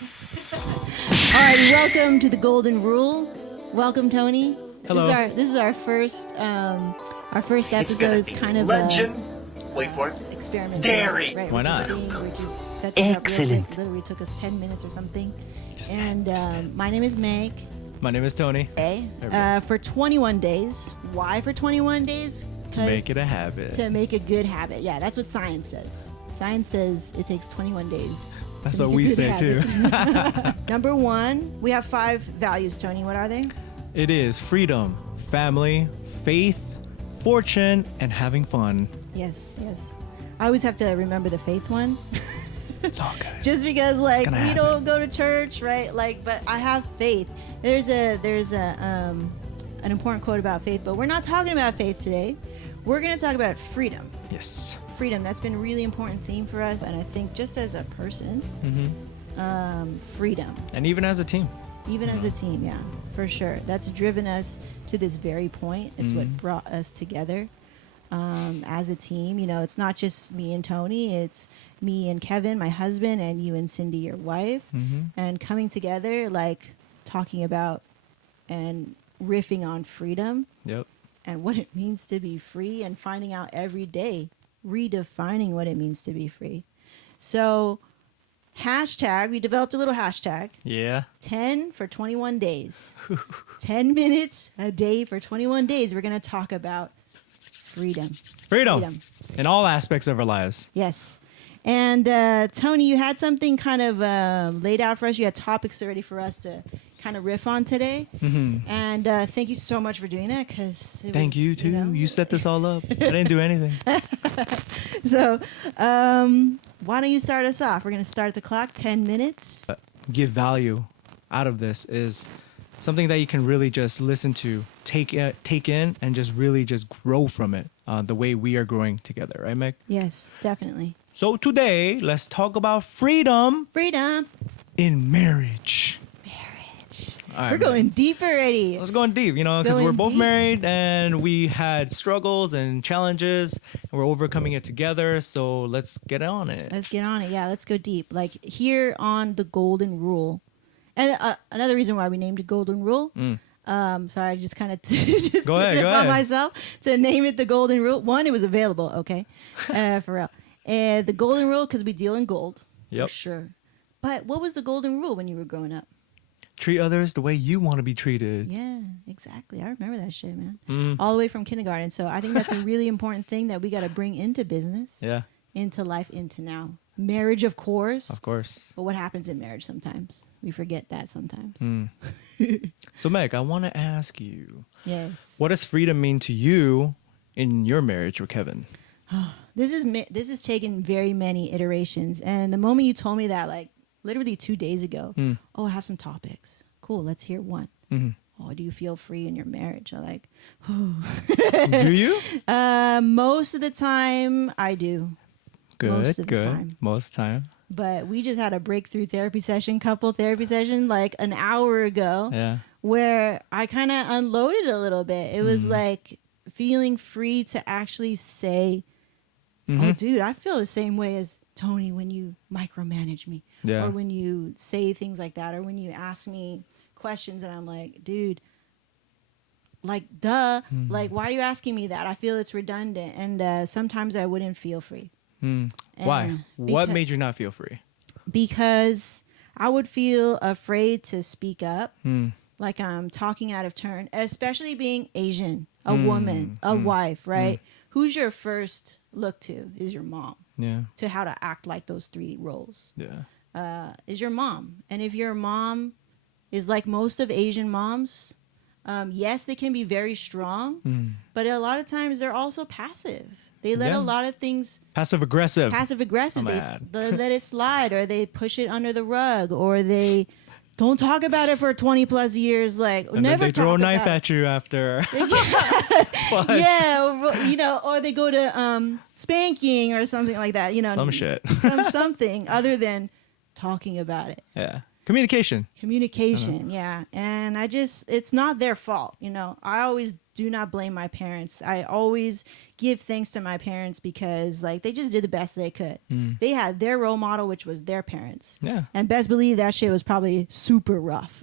All right, welcome to the Golden Rule. Welcome, Tony. Hello. This is our first episode. It's kind of legend. Wait for it. Experiment. Dairy. Right? Why not? We just set this up real Excellent. quick. Literally took us 10 minutes or something. My name is Meg. My name is Tony. For 21 days. Why for 21 days? To make it a habit. To make a good habit. Yeah, that's what science says. Science says it takes 21 days. That's what we say too. Number one, we have 5 values, Tony. What are they? It is freedom, family, faith, fortune, and having fun. Yes. I always have to remember the faith one. It's all good. Just because, like, gonna we happen. don't go to church, right? Like, but I have faith. There's an important quote about faith, but we're not talking about faith today. We're going to talk about freedom. Yes. Freedom. That's been a really important theme for us, and I think just as a person, freedom. And even as a team. Even as a team, yeah, for sure. That's driven us to this very point. It's what brought us together as a team. You know, it's not just me and Tony. It's me and Kevin, my husband, and you and Cindy, your wife. And coming together, like talking about and riffing on freedom Yep. and what it means to be free and finding out every day, redefining what it means to be free. So we developed a little hashtag. Yeah. 10 for 21 days. 10 minutes a day for 21 days. We're going to talk about freedom. Freedom. In all aspects of our lives. Yes. And Tony, you had something kind of laid out for us. You had topics already for us to kind of riff on today. And thank you so much for doing that. Thank you too. You set this all up. I didn't do anything. So why don't you start us off? We're going to start the clock, 10 minutes. Give value out of this is something that you can really just listen to, take in, and just really just grow from it the way we are growing together. Right, Meg? Yes, definitely. So today, let's talk about freedom Freedom. in marriage. All right, We're going deep already. Let's go in deep, because Going we're both deep. married and we had struggles and challenges and we're overcoming it together. So let's get on it. Let's get on it. Yeah, let's go deep. Like here on the Golden Rule. And another reason why we named it Golden Rule. Sorry, I just kind of just Go took ahead, it go upon ahead. myself to name it the Golden Rule. One, it was available, okay, for real. And the Golden Rule because we deal in gold, Yep. for sure. But what was the Golden Rule when you were growing up? Treat others the way you want to be treated. Yeah, exactly. I remember that shit, man. All the way from kindergarten. So I think that's a really important thing that we got to bring into business, Yeah, into life, into now. Marriage, of course. of course. But what happens in marriage sometimes? We forget that sometimes. So Meg, I want to ask you, Yes. what does freedom mean to you in your marriage with Kevin? This is taken very many iterations. And the moment you told me that, like literally 2 days ago, oh, I have some topics. Cool, let's hear one. Oh, do you feel free in your marriage? I'm like, Do you? most of the time I do. Good, Most of the good. time. Most of the time. But we just had a breakthrough couple therapy session like an hour ago. Yeah. Where I kind of unloaded a little bit. It was like feeling free to actually say, oh, dude, I feel the same way as Tony when you micromanage me. Yeah. Or when you say things like that. Or when you ask me questions and I'm like, dude, like, duh. Like, why are you asking me that? I feel it's redundant. And sometimes I wouldn't feel free. Why? What Becau- made you not feel free? Because I would feel afraid to speak up. Like I'm talking out of turn, especially being Asian, a woman, a wife, right? Who's your first look to is your mom, Yeah. to how to act like those 3 roles, Yeah. is your mom. And if your mom is like most of Asian moms, yes, they can be very strong, but a lot of times they're also passive. They let Yeah. a lot of things Passive aggressive. passive aggressive. I'm They let it slide, or they push it under the rug, or they don't talk about it for 20 plus years. Like And never then they throw a talk knife about at you after. it. Yeah, or they go to spanking or something like that. Some shit. something other than talking about it. Yeah. Communication. Yeah. And it's not their fault. You know, I always do not blame my parents. I always give thanks to my parents because like they just did the best they could. They had their role model, which was their parents. Yeah. And best believe that shit was probably super rough.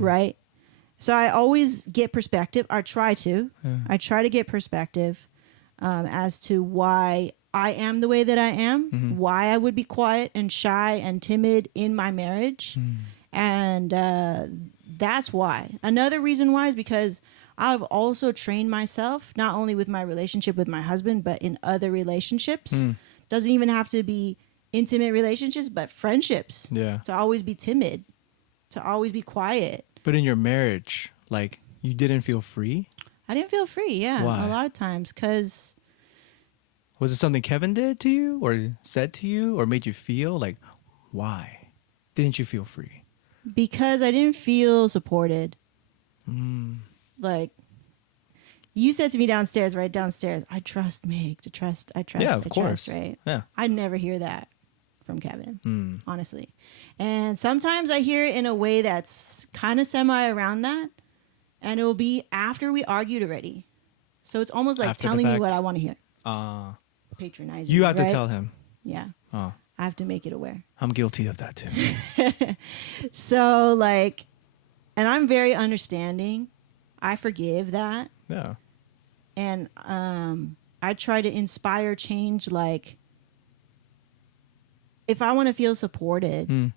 Right. So I always get perspective. I try to get perspective as to why I am the way that I am, why I would be quiet and shy and timid in my marriage. And that's why. Another reason why is because I've also trained myself, not only with my relationship with my husband, but in other relationships. Doesn't even have to be intimate relationships, but friendships. Yeah. To always be timid, to always be quiet. But in your marriage, like you didn't feel free? I didn't feel free, yeah. Why? A lot of times, because... Was it something Kevin did to you or said to you or made you feel like, why didn't you feel free? Because I didn't feel supported. Like, you said to me downstairs, right downstairs, I trust Meg, I trust, Yeah, of course. trust, right? Yeah. I never hear that from Kevin, honestly. And sometimes I hear it in a way that's kind of semi around that. And it will be after we argued already. So it's almost like After the telling me fact? what I want to hear. Patronizing. You have right? to tell him. Yeah. Oh, I have to make it aware. I'm guilty of that too. So like, and I'm very understanding. I forgive that. Yeah. And I try to inspire change. Like, if I want to feel supported,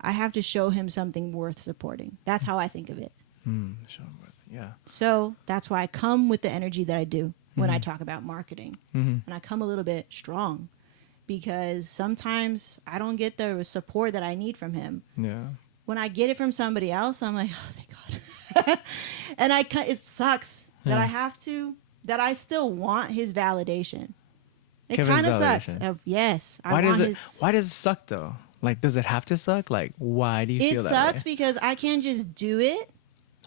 I have to show him something worth supporting. That's how I think of it. Yeah. So that's why I come with the energy that I do when I talk about marketing. And I come a little bit strong because sometimes I don't get the support that I need from him. Yeah. When I get it from somebody else, I'm like, oh, thank God. And it sucks that I have to, that I still want his validation. It kind of sucks. Yes. Why does it suck though? Like, does it have to suck? Like, why do you feel that way? It sucks because I can't just do it.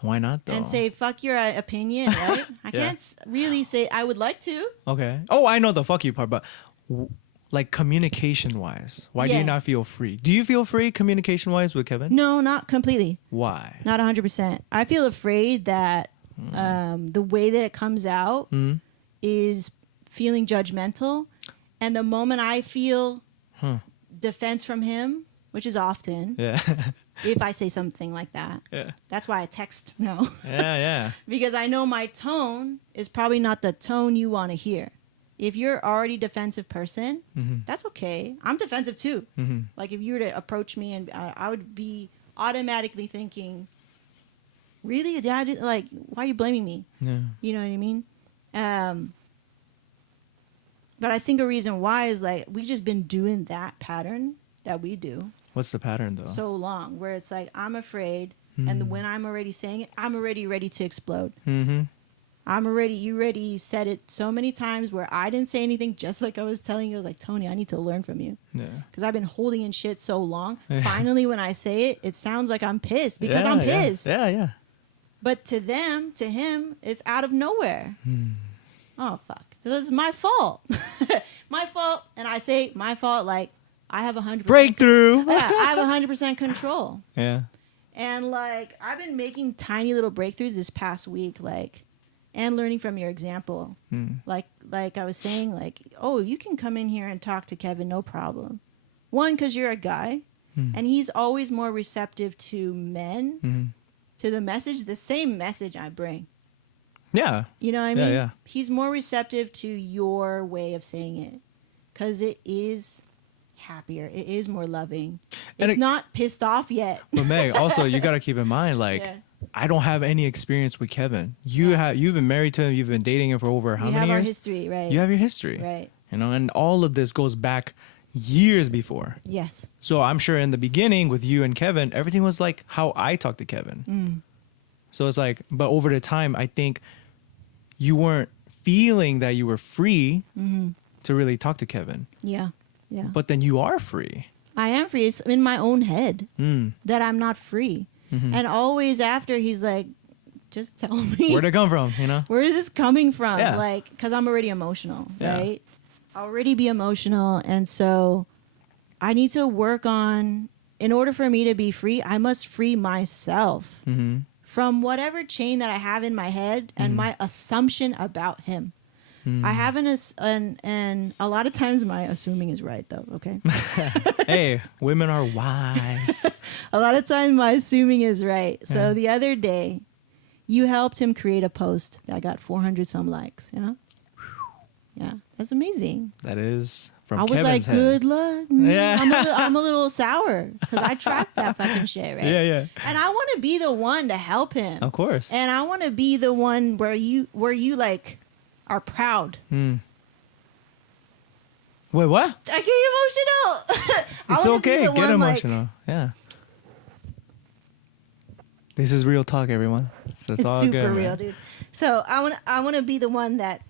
Why not though? And say, fuck your opinion, right? I can't really say, I would like to. Okay. Oh, I know the fuck you part, but like communication wise, why do you not feel free? Do you feel free communication wise with Kevin? No, not completely. Why? Not 100%. I feel afraid that the way that it comes out is feeling judgmental. And the moment I feel defense from him, which is often, if I say something like that, that's why I text now. Because I know my tone is probably not the tone you want to hear. If you're already a defensive person, that's okay. I'm defensive too. Like if you were to approach me and I would be automatically thinking, really, Dad? Like, why are you blaming me? You know what I mean? But I think a reason why is like we just been doing that pattern that we do. What's the pattern though? So long, where it's like I'm afraid, and when I'm already saying it, I'm already ready to explode. You already said it so many times where I didn't say anything, just like I was telling you. I was like, Tony, I need to learn from you. Because I've been holding in shit so long. Finally, when I say it, it sounds like I'm pissed because I'm pissed. But to him, it's out of nowhere. Oh, fuck. So this is my fault. My fault. And I say my fault like I have 100% breakthrough. I have 100% control. And like I've been making tiny little breakthroughs this past week, like, and learning from your example. Like I was saying, like, oh, you can come in here and talk to Kevin, no problem. One, because you're a guy, and he's always more receptive to men, to the message, the same message I bring. You know what I mean? He's more receptive to your way of saying it because it is happier. It is more loving. It's not pissed off yet. But Meg, also you got to keep in mind, like, I don't have any experience with Kevin. You've been married to him. You've been dating him for over how many years? We have our history, right? You have your history. Right. You know, and all of this goes back years before. Yes. So I'm sure in the beginning with you and Kevin, everything was like how I talked to Kevin. So it's like, but over the time, I think you weren't feeling that you were free to really talk to Kevin. Yeah. But then you are free. I am free. It's in my own head that I'm not free. And always after, he's like, just tell me. Where'd it come from, you know? Where is this coming from? Like, because I'm already emotional, right? I'll already be emotional. And so I need to work on in order for me to be free, I must free myself Mm-hmm. from whatever chain that I have in my head and my assumption about him. I have and a lot of times my assuming is right though, okay? Hey, women are wise. A lot of times my assuming is right. So Yeah. the other day, you helped him create a post that got 400 some likes, you know? Yeah, that's amazing. That is from I was Kevin's like, head. good luck. Yeah. I'm a little sour because I tracked that fucking shit, right? Yeah, yeah. And I want to be the one to help him. Of course. And I want to be the one where you like are proud. Mm. Wait, what? I get emotional. I It's wanna be okay. the Get one, like- emotional. Yeah. This is real talk, everyone. So it's all super good. real, man. dude. So I want to be the one that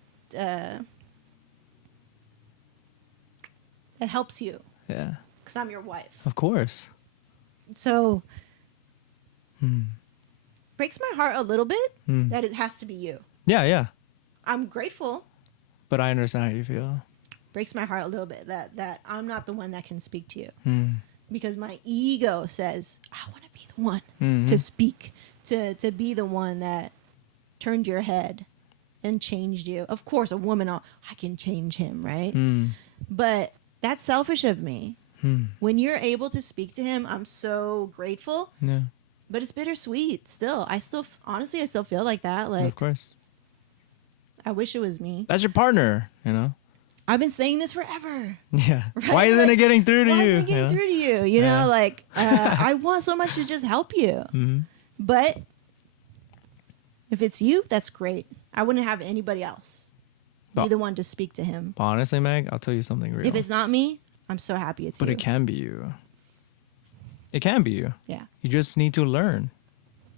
that helps you Yeah. because I'm your wife. Of course. So Hmm. breaks my heart a little bit Hmm. that it has to be you. Yeah, yeah. I'm grateful. But I understand how you feel. Breaks my heart a little bit that I'm not the one that can speak to you Hmm. because my ego says I want to be the one Mhm. to speak, to be the one that turned your head and changed you. Of course, a woman, I can change him, right? Hmm. But that's selfish of me. Hmm. When you're able to speak to him, I'm so grateful. Yeah. But it's bittersweet still. Honestly, I still feel like that. Of Like, course. I wish it was me. That's your partner, you know? I've been saying this forever. Yeah. Right? Why isn't Like, it getting through to Why you? isn't it getting you know? through to you? You Yeah. know, like, I want so much to just help you. Mhm. But if it's you, that's great. I wouldn't have anybody else be But- the one to speak to him. But honestly, Meg, I'll tell you something real. If it's not me, I'm so happy it's But you. it can be you. It can be you. Yeah. You just need to learn.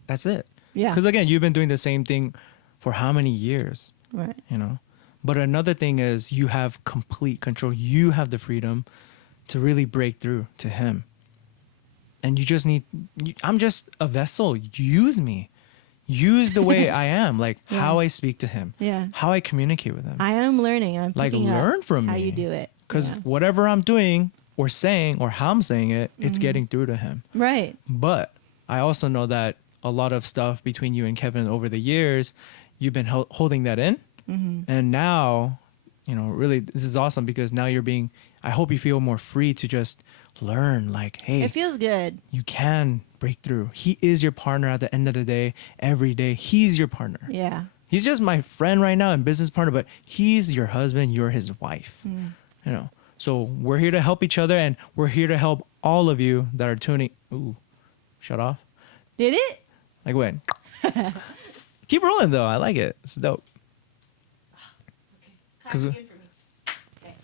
That's it. Yeah. Because again, you've been doing the same thing for how many years, Right. you know? But another thing is you have complete control. You have the freedom to really break through to him. And you just need, I'm just a vessel. Use me. Use the way I am, like Yeah. how I speak to him, Yeah. how I communicate with him. I am learning. I'm Like, picking up learn from how me. you do it. Because Yeah. whatever I'm doing or saying or how I'm saying it, it's Mm-hmm. getting through to him. Right. But I also know that a lot of stuff between you and Kevin over the years, you've been holding that in. Mm-hmm. And now, you know, really, this is awesome because now you're being, I hope you feel more free to just learn, like, hey, It feels good. you can break through. He is your partner at the end of the day, every day. He's your partner. Yeah. He's just my friend right now and business partner, but he's your husband, you're his wife. Mm. You know, so we're here to help each other and we're here to help all of you that are tuning. Ooh, shut off. Did it? Like when? Keep rolling though. I like it. It's dope. Okay. 'Cause- Copy it for me. Okay.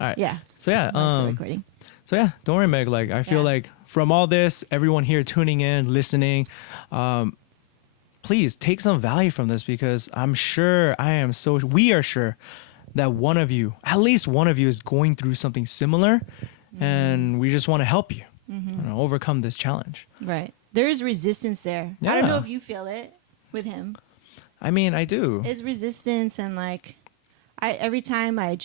All right. Yeah. So yeah. That's the recording. So yeah, don't worry, Meg. Like I feel Yeah. like from all this, everyone here tuning in, listening, please take some value from this because I'm sure we are sure that one of you, at least one of you, is going through something similar, and we just want to help you, you know, overcome this challenge. Right. There is resistance there. I don't know Yeah. if you feel it with him. I mean, I do. It's resistance and like every time I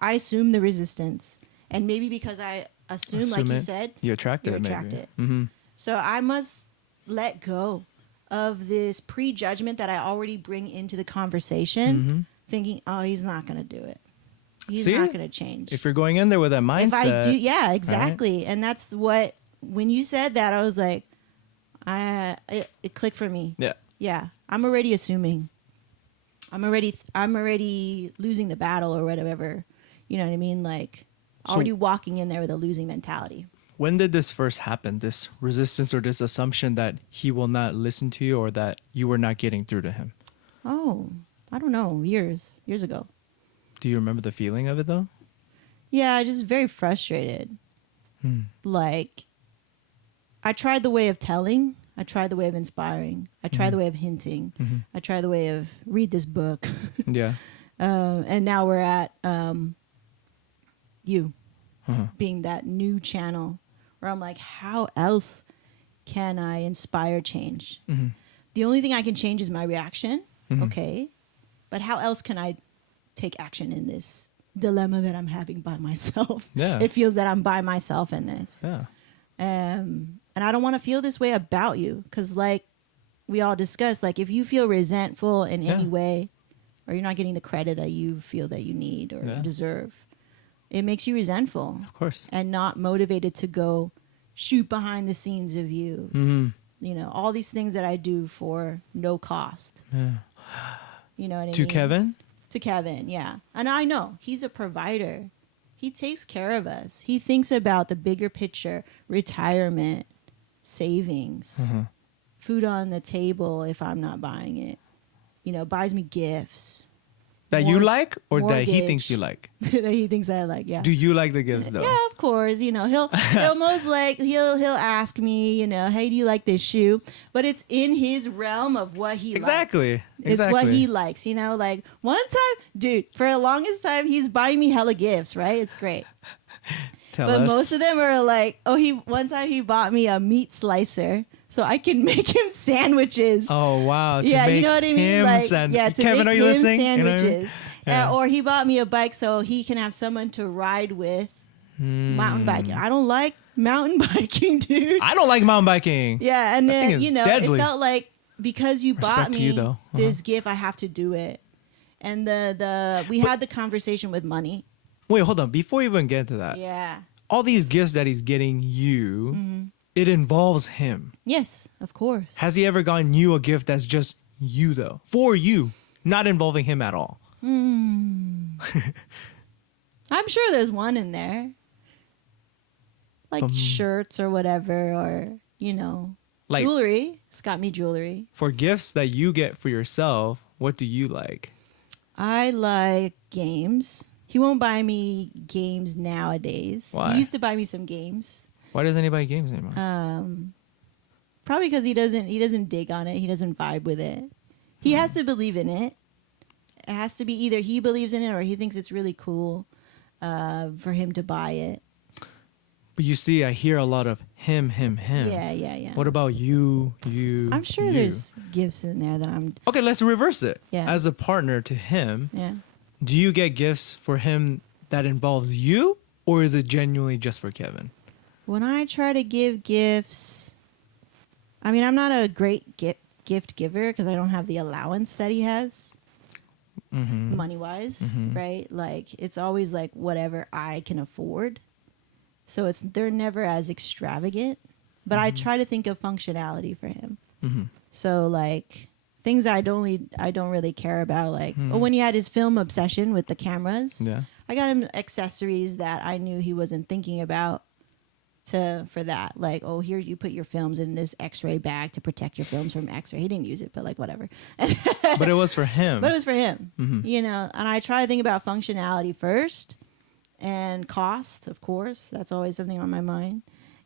assume the resistance. And maybe because I assume like you it. said, You attract you it. attract maybe. it. Mm-hmm. so I must let go of this prejudgment that I already bring into the conversation, Mm-hmm. thinking, oh, he's not going to do it. He's See? not going to change. If you're going in there with that mindset, If I do, yeah, exactly. And that's what, when you said that, I was like, it clicked for me. yeah, Yeah, I'm already assuming. I'm already losing the battle or whatever. You know what I mean? Like So- already walking in there with a losing mentality. when did this first happen? This resistance or this assumption that he will not listen to you or that you were not getting through to him? Oh, I don't know, years ago. Do you remember the feeling of it though? Yeah, just very frustrated. Like I tried the way of telling, I tried the way of inspiring, I tried the way of hinting, I tried the way of read this book. Yeah. And now we're at you Uh-huh. being that new channel where I'm like, how else can I inspire change? Mhm. The only thing I can change is my reaction. Mhm. Okay. But how else can I take action in this dilemma that I'm having by myself? Yeah. It feels that I'm by myself in this. Yeah. And I don't want to feel this way about you, because like we all discussed, like if you feel resentful in Yeah. any way, or you're not getting the credit that you feel that you need or Yeah. deserve, it makes you resentful Of course. and not motivated to go shoot behind the scenes of you. Mm-hmm. You know, all these things that I do for no cost. Yeah. You know what I To mean? Kevin? To Kevin, yeah. And I know he's a provider. He takes care of us. He thinks about the bigger picture, retirement, savings, Mm-hmm. food on the table if I'm not buying it. You know, buys me gifts That you like or that he mortgage. thinks you like? that he thinks I like, yeah. Do you like the gifts though? Yeah, of course. You know, he'll most like he'll ask me, you know, hey, do you like this shoe? But it's in his realm of what he Exactly. likes. It's what Exactly. he likes, you know. Like one time, dude, for the longest time, he's buying me hella gifts, right? It's great. Tell But us. most of them are like, one time he bought me a meat slicer so I can make him sandwiches. Oh wow! To Yeah, you make know what I mean? him Like, yeah, to Kevin, make are you him listening? You know what I mean? sandwiches. Yeah. Or he bought me a bike so he can have someone to ride with. Mountain biking. I don't like mountain biking, dude. I don't like mountain biking. Yeah, and That thing then is you know, deadly. it felt like because you Respect bought to me you, though. this gift, I have to do it. And we had the conversation with money. Wait, hold on. Before you even get into that, Yeah. all these gifts that he's getting you, Mm-hmm. it involves him. Yes, of course. Has he ever gotten you a gift that's just you though, for you, not involving him at all? I'm sure there's one in there. Like shirts or whatever, or, you know, Like jewelry. He's got me jewelry. for gifts that you get for yourself, what do you like? I like games. He won't buy me games nowadays. Why? He used to buy me some games. Why doesn't anybody games anymore? Probably because he doesn't dig on it. He doesn't vibe with it. He has to believe in it. It has to be either he believes in it or he thinks it's really cool for him to buy it. But you see, I hear a lot of him. Yeah. What about you? I'm sure you? there's gifts in there that I'm. Okay, let's reverse it. Yeah. As a partner to him, Yeah. do you get gifts for him that involves you, or is it genuinely just for Kevin? When I try to give gifts, I mean, I'm not a great gift giver because I don't have the allowance that he has. Mm-hmm. Money wise, Mhm. right? Like it's always like whatever I can afford. So they're never as extravagant, but I try to think of functionality for him. Mm-hmm. So like things I don't really care about, like when he had his film obsession with the cameras, Yeah. I got him accessories that I knew he wasn't thinking about for that. Like, oh, here you put your films in this X-ray bag to protect your films from X-ray. He didn't use it, but like whatever. But it was for him. But it was for him, Mhm. you know. And I try to think about functionality first, and cost, of course. That's always something on my mind.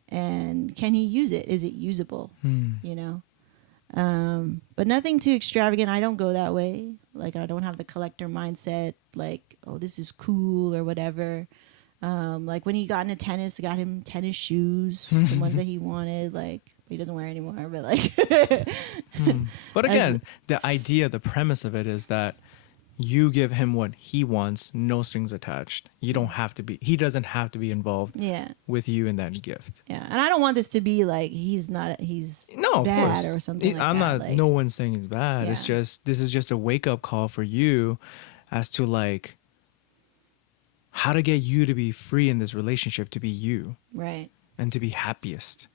And can he use it? Is it usable? Hmm. You know. But nothing too extravagant. I don't go that way. Like I don't have the collector mindset. Like, oh, this is cool or whatever. Like when he got into tennis, I got him tennis shoes, the ones that he wanted. Like he doesn't wear anymore, but like. But again, the idea, the premise of it is that you give him what he wants, no strings attached. You don't have to be. He doesn't have to be involved Yeah, with you in that gift. yeah, and I don't want this to be like he's No, of bad course. or something. I'm like that. not. Like, No one's saying he's bad. It's Yeah. just this is just a wake up call for you, as to like how to get you to be free in this relationship, to be you right. and to be happiest.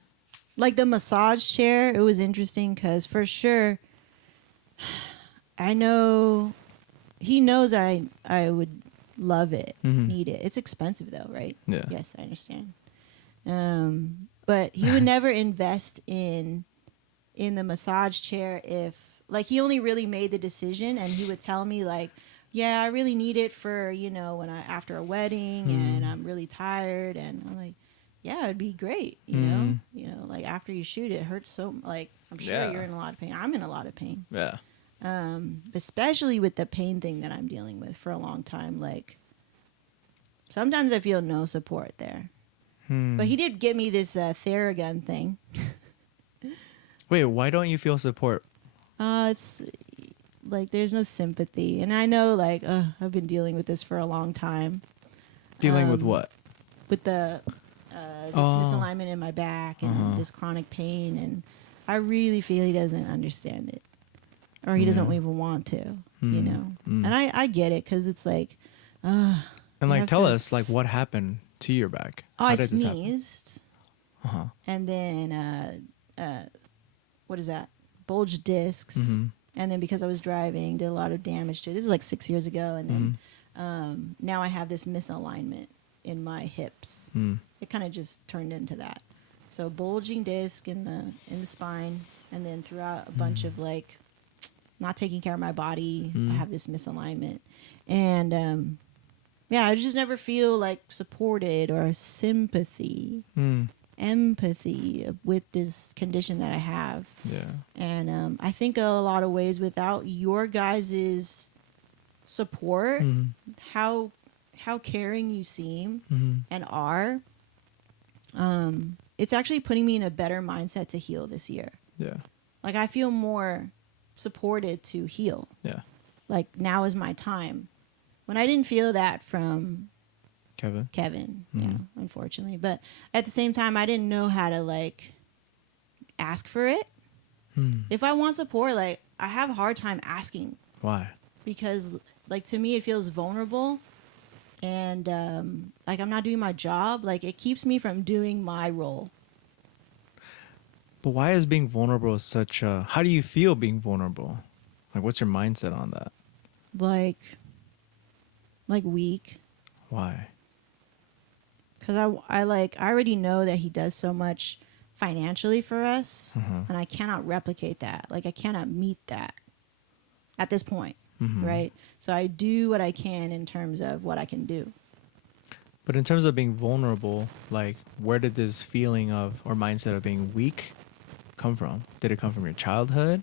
Like the massage chair, it was interesting because for sure, I know he knows I would love it, Mhm. need it. It's expensive though, right? Yeah. Yes, I understand. But he would never invest in the massage chair if like he only really made the decision, and he would tell me like, yeah, I really need it for, you know, when after a wedding and I'm really tired, and I'm like, yeah, it'd be great, you know, like after you shoot it hurts so like I'm sure Yeah. you're in a lot of pain. I'm in a lot of pain, Yeah. especially with the pain thing that I'm dealing with for a long time. Like sometimes I feel no support there, but he did get me this Theragun thing. Wait, why don't you feel support? It's like there's no sympathy, and I know like I've been dealing with this for a long time. Dealing with what? With the this misalignment in my back and this chronic pain, and I really feel he doesn't understand it, or he doesn't even want to, you know. And I get it, because it's like, and like, tell us, like, what happened to your back? Oh, I sneezed, and then what is that? Bulged discs, and then because I was driving, did a lot of damage to it. This is like 6 years ago, and then now I have this misalignment in my hips. It kind of just turned into that. So bulging disc in the spine, and then throughout a bunch of like not taking care of my body, I have this misalignment, and I just never feel like supported or sympathy, empathy with this condition that I have. Yeah. And I think a lot of ways, without your guys's support, how caring you seem and are, it's actually putting me in a better mindset to heal this year. Yeah. Like, I feel more supported to heal. Yeah. Like, now is my time. When I didn't feel that from Kevin, unfortunately. But at the same time, I didn't know how to, like, ask for it. If I want support, like, I have a hard time asking. Why? Because, like, to me, it feels vulnerable. And, like, I'm not doing my job. Like, it keeps me from doing my role. But why is being vulnerable such a... How do you feel being vulnerable? Like, what's your mindset on that? Like weak. Why? Because I already know that he does so much financially for us, and I cannot replicate that. Like, I cannot meet that at this point, right? So I do what I can in terms of what I can do. But in terms of being vulnerable, like, where did this feeling of, or mindset of being weak come from? Did it come from your childhood?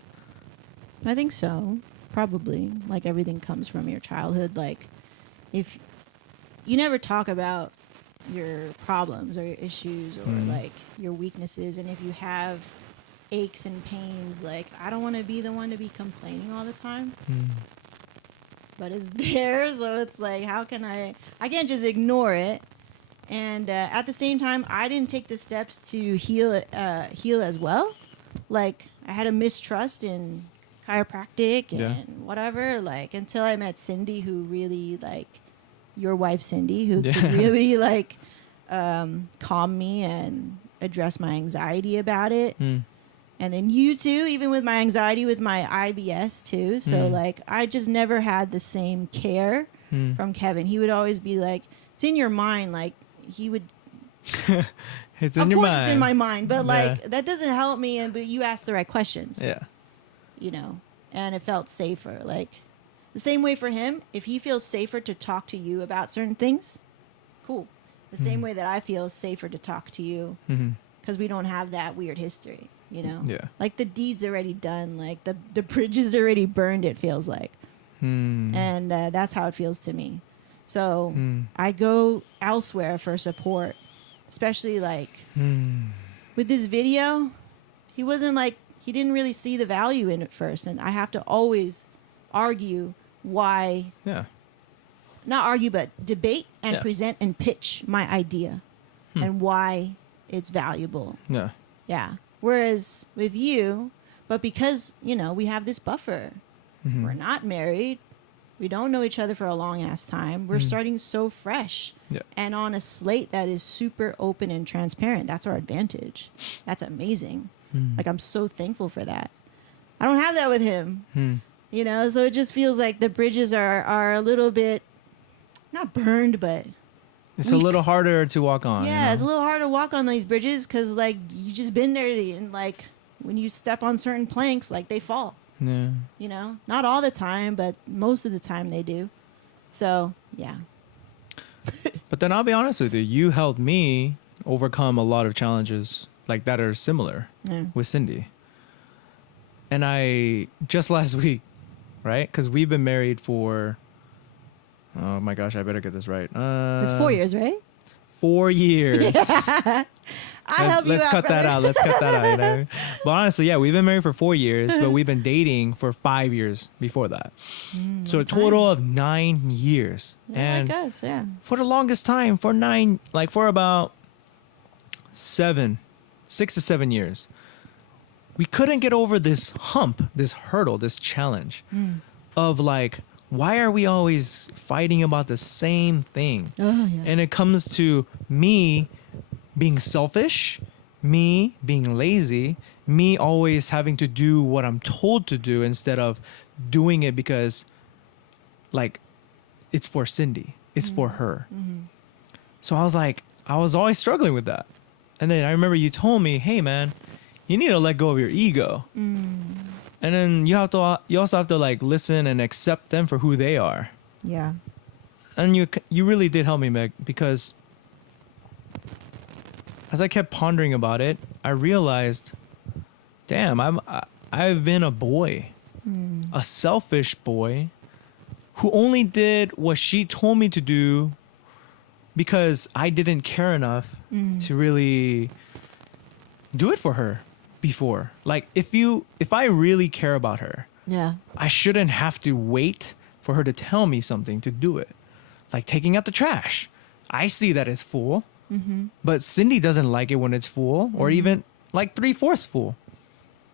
I think so. Probably. Like, everything comes from your childhood. Like, if you never talk about your problems or your issues or like your weaknesses, and if you have aches and pains, like, I don't want to be the one to be complaining all the time, but it's there. So it's like, how can I can't just ignore it. And at the same time, I didn't take the steps to heal as well. Like, I had a mistrust in chiropractic and whatever, like, until I met Cindy, who really, like, your wife Cindy, who could really, like, calm me and address my anxiety about it. And then you too, even with my anxiety with my IBS too. So like, I just never had the same care from Kevin. He would always be like, it's in your mind. Like, he would it's in your mind. Of course it's in my mind, but like, that doesn't help me. But you ask the right questions. Yeah. You know, and it felt safer. Like, the same way for him, if he feels safer to talk to you about certain things, cool. The same way that I feel safer to talk to you, because we don't have that weird history, you know? Yeah. Like, the deed's already done. Like, the bridge is already burned, it feels like. And that's how it feels to me. So I go elsewhere for support, especially, like, with this video, he wasn't like, he didn't really see the value in it first. And I have to always argue why. Yeah. Not argue, but debate and present and pitch my idea and why it's valuable. Yeah. Yeah. Whereas with you, but because, you know, we have this buffer, we're not married, we don't know each other for a long ass time, we're starting so fresh and on a slate that is super open and transparent. That's our advantage. That's amazing. Like, I'm so thankful for that. I don't have that with him. You know, so it just feels like the bridges are a little bit, not burned, but it's weak. a little harder to walk on. Yeah, you know? it's a little hard to walk on these bridges because, like, you just been there, and, like, when you step on certain planks, like, they fall. Yeah. You know, not all the time, but most of the time they do. So, yeah. But then I'll be honest with you, you helped me overcome a lot of challenges like that are similar with Cindy. And I just last week, right? Because we've been married for, oh my gosh, I better get this right. It's 4 years, right? 4 years. Let's cut that out. Let's cut that out. You know? But honestly, yeah, we've been married for 4 years, but we've been dating for 5 years before that. So a total of 9 years. Yeah, and like us, yeah. for the longest time, for about 6 to 7 years, we couldn't get over this hump, this hurdle, this challenge of like, why are we always fighting about the same thing? Oh, yeah. And it comes to me being selfish, me being lazy, me always having to do what I'm told to do instead of doing it because like it's for Cindy, it's for her. So I was always struggling with that. And then I remember you told me, hey man, you need to let go of your ego. And then you also have to like listen and accept them for who they are. Yeah. And you really did help me, Meg, because as I kept pondering about it, I realized, damn, I've been a boy, a selfish boy who only did what she told me to do because I didn't care enough to really do it for her before. Like if I really care about her, Yeah. I shouldn't have to wait for her to tell me something to do it. Like taking out the trash. I see that it's full, but Cindy doesn't like it when it's full or even like 3/4 full.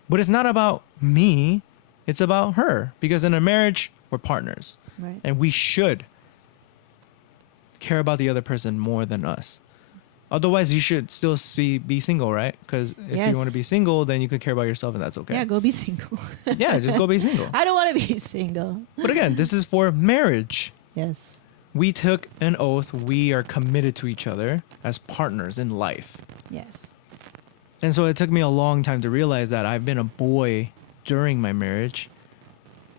But it's not about me. It's about her, because in a marriage, we're partners. Right. And we should care about the other person more than us. Otherwise, you should still be single, right? Because if Yes. you want to be single, then you could care about yourself, and that's okay. Yeah, go be single. Yeah, just go be single. I don't want to be single. But again, this is for marriage. Yes. We took an oath. We are committed to each other as partners in life. Yes. And so it took me a long time to realize that I've been a boy during my marriage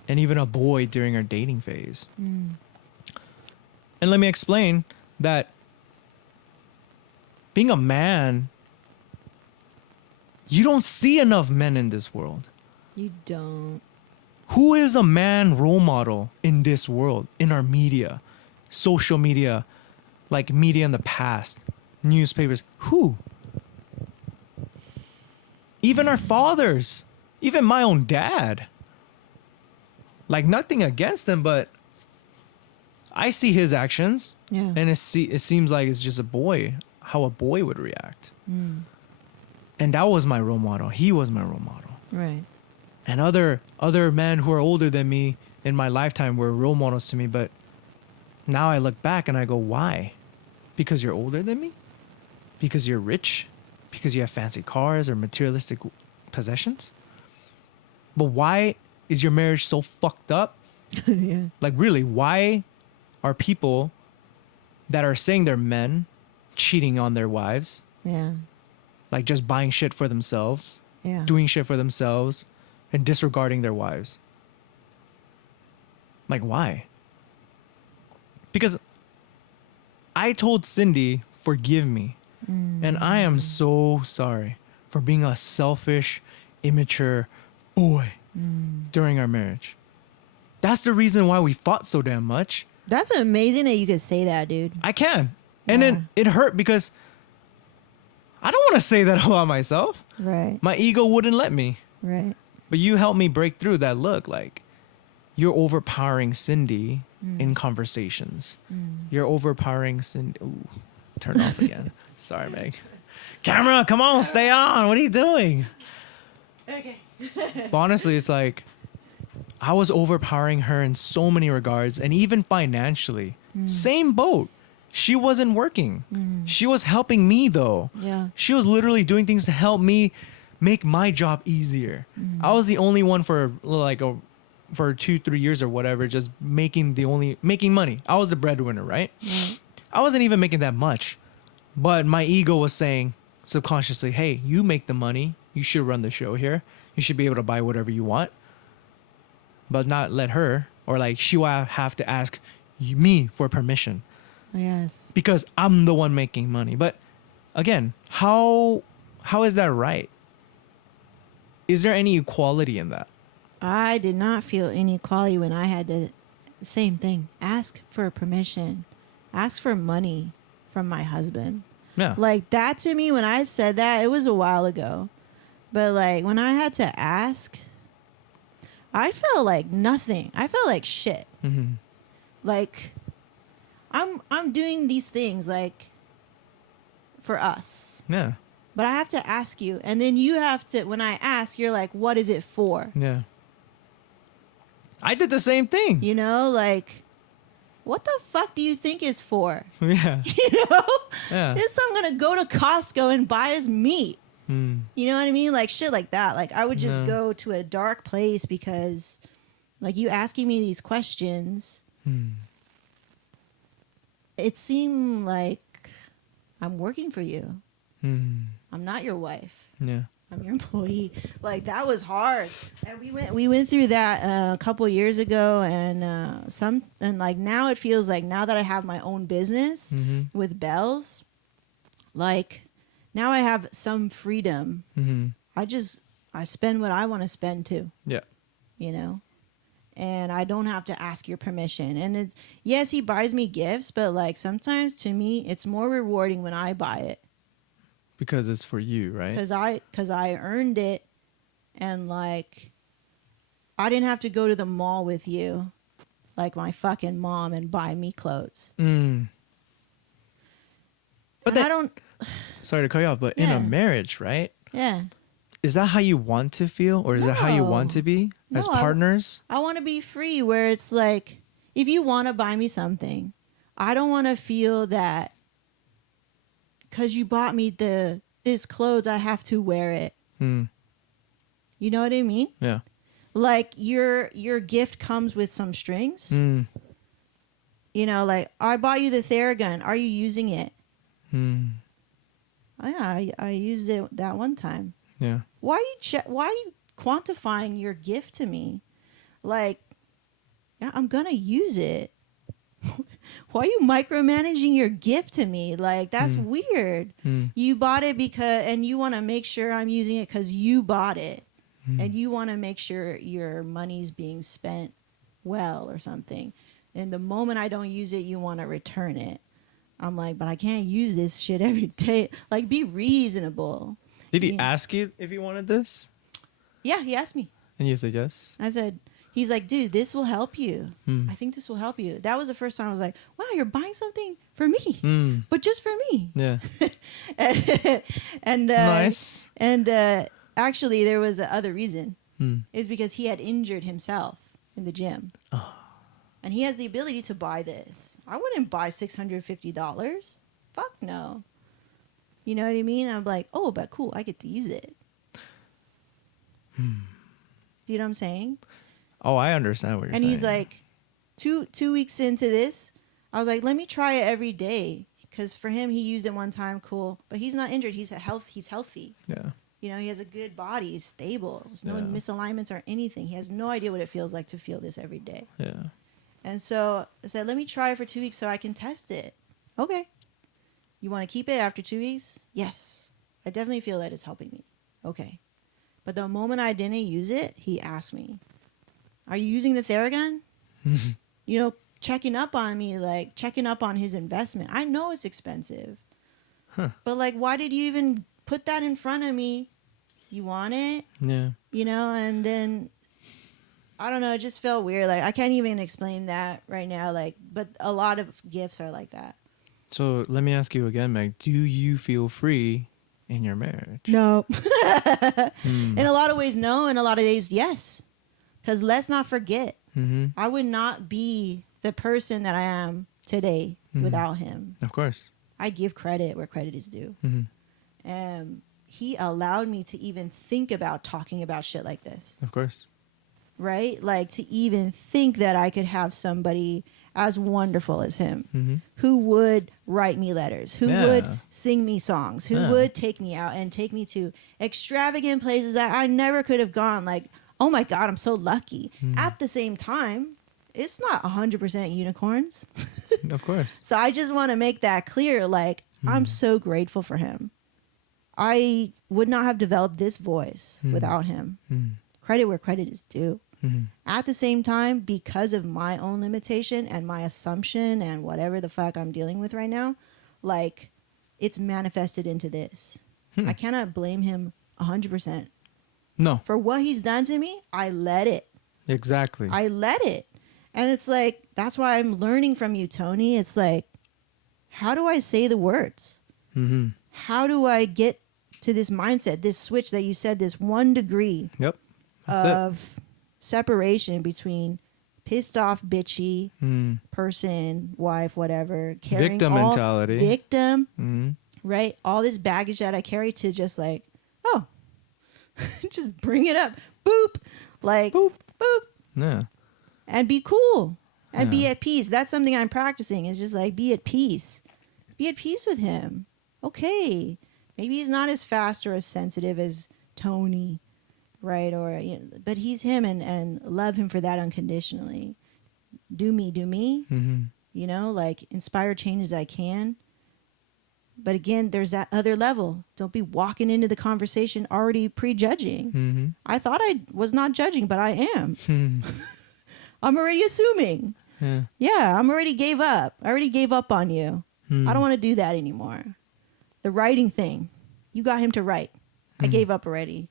and even a boy during our dating phase. And let me explain that being a man, you don't see enough men in this world. You don't. Who is a man role model in this world, in our media, social media, like media in the past, newspapers? Who? Even our fathers, even my own dad. Like nothing against him, but I see his actions, Yeah. and it seems like it's just a boy, how a boy would react. And that was my role model. He was my role model. Right. And other men who are older than me in my lifetime were role models to me, but now I look back and I go, why? Because you're older than me? Because you're rich? Because you have fancy cars or materialistic possessions? But why is your marriage so fucked up? Yeah. Like really, why are people that are saying they're men cheating on their wives? Yeah. Like just buying shit for themselves, Yeah. doing shit for themselves, and disregarding their wives. Like why? Because I told Cindy, forgive me. And I am so sorry for being a selfish, immature boy during our marriage. That's the reason why we fought so damn much. That's amazing that you could say that, dude. I can. And then it hurt because I don't want to say that about myself. Right. My ego wouldn't let me. Right. But you helped me break through that look. Like, you're overpowering Cindy in conversations. You're overpowering Cindy. Ooh, turn off again. Sorry, Meg. Camera, come on, stay on. What are you doing? Okay. But honestly, it's like I was overpowering her in so many regards, and even financially. Same boat. She wasn't working. She was helping me though. Yeah. She was literally doing things to help me make my job easier. I was the only one for for 2-3 years or whatever, just making money. I was the breadwinner, right? I wasn't even making that much. But my ego was saying subconsciously, hey, you make the money. You should run the show here. You should be able to buy whatever you want. But not let her, or like she will have to ask me for permission. Yes. Because I'm the one making money. But again, how is that right? Is there any equality in that? I did not feel any equality when I had to, same thing, ask for permission, ask for money from my husband. Yeah. Like that to me, when I said that, it was a while ago. But like when I had to ask, I felt like nothing. I felt like shit. Mm-hmm. Like I'm doing these things like for us. Yeah. But I have to ask you. And then you have to, when I ask, you're like, what is it for? Yeah. I did the same thing. You know, like, what the fuck do you think it's for? Yeah. You know? Yeah. It's I'm going to go to Costco and buy his meat. Mm. You know what I mean? Like shit like that. Like I would just No. go to a dark place because like you asking me these questions, Mm. it seemed like I'm working for you. Mm. I'm not your wife. Yeah. I'm your employee. Like that was hard. And we went through that a couple years ago and like now it feels like now that I have my own business Mm-hmm. with Bells, like now I have some freedom. Mm-hmm. I spend what I want to spend too. Yeah. You know, and I don't have to ask your permission. And it's yes, he buys me gifts, but like sometimes to me it's more rewarding when I buy it Because it's for you, right? because I earned it, and like I didn't have to go to the mall with you like my fucking mom and buy me clothes. Mm. But And I that, don't. sorry to cut you off, but in Yeah. a marriage, right? Yeah, Is that how you want to feel, or is that how you want No. to be as No, partners? I want to be free where it's like if you want to buy me something, I don't want to feel that because you bought me this clothes, I have to wear it. Mm. You know what I mean? Yeah. Like your gift comes with some strings. Mm. You know, like I bought you the Theragun. Are you using it? Mm. Oh, yeah, I used it that one time. Yeah. Why are you quantifying your gift to me? Like, yeah, I'm gonna use it. Why are you micromanaging your gift to me? Like that's weird. Mm. You bought it and you want to make sure I'm using it because you bought it, and you want to make sure your money's being spent well or something. And the moment I don't use it, you want to return it. I'm like, but I can't use this shit every day. Like, be reasonable. Did he Yeah. ask you if you wanted this? Yeah, he asked me. And you said yes? I said, he's like, dude, this will help you. Mm. I think this will help you. That was the first time I was like, wow, you're buying something for me, Mm. but just for me. Yeah. and Nice. And actually, there was a other reason. Mm. Is because he had injured himself in the gym. Oh. And he has the ability to buy this. I wouldn't buy $650. Fuck no. You know what I mean? I'm like, oh, but cool, I get to use it. Do you know what I'm saying? Oh, I understand what you're saying. And he's like, two weeks into this, I was like, let me try it every day. Because for him, he used it one time, cool. But he's not injured. He's healthy. Yeah. You know, he has a good body. He's stable. There's no Yeah. misalignments or anything. He has no idea what it feels like to feel this every day. Yeah. And so I said, let me try it for 2 weeks so I can test it. Okay. You want to keep it after 2 weeks? Yes. I definitely feel that it's helping me. Okay. But the moment I didn't use it, he asked me, are you using the Theragun? You know, checking up on me, like checking up on his investment. I know it's expensive. Huh. But like, why did you even put that in front of me? You want it? Yeah. You know, and then I don't know, it just felt weird. Like I can't even explain that right now. Like, but a lot of gifts are like that. So let me ask you again, Meg. Do you feel free in your marriage? No. Mm. In a lot of ways, no. In a lot of ways, yes. Because let's not forget, Mm-hmm. I would not be the person that I am today without him. Of course. I give credit where credit is due. Mm-hmm. He allowed me to even think about talking about shit like this. Of course. Right? Like to even think that I could have somebody as wonderful as him Mm-hmm. who would write me letters, who Yeah. would sing me songs, who Yeah. would take me out and take me to extravagant places that I never could have gone. Like, oh my God, I'm so lucky. At the same time, it's not 100% unicorns. Of course. So I just want to make that clear. Like, I'm so grateful for him. I would not have developed this voice without him. Mm. Credit where credit is due. Mm-hmm. At the same time, because of my own limitation and my assumption and whatever the fuck I'm dealing with right now, like, it's manifested into this. I cannot blame him 100%. No. For what he's done to me, I let it. Exactly. I let it. And it's like, that's why I'm learning from you, Tony. It's like, how do I say the words? Mm-hmm. How do I get to this mindset, this switch that you said, this 1 degree Yep. That's of separation between pissed off, bitchy it. person, wife, whatever, carrying Victim all mentality. victim, Mm. right? All this baggage that I carry to just like, oh, just bring it up, boop, like Boop. boop, Yeah. and be cool and be Yeah. at peace. That's something I'm practicing. Is just like be at peace with him. Okay, maybe he's not as fast or as sensitive as Tony, right? Or but he's him, and love him for that unconditionally. Do me, Mm-hmm. like inspire change as I can. But again, there's that other level. Don't be walking into the conversation already prejudging. Mm-hmm. I thought I was not judging, but I am. Hmm. I'm already assuming. Yeah. Yeah, I'm already gave up. I already gave up on you. Hmm. I don't want to do that anymore. The writing thing, you got him to write. I Hmm. gave up already.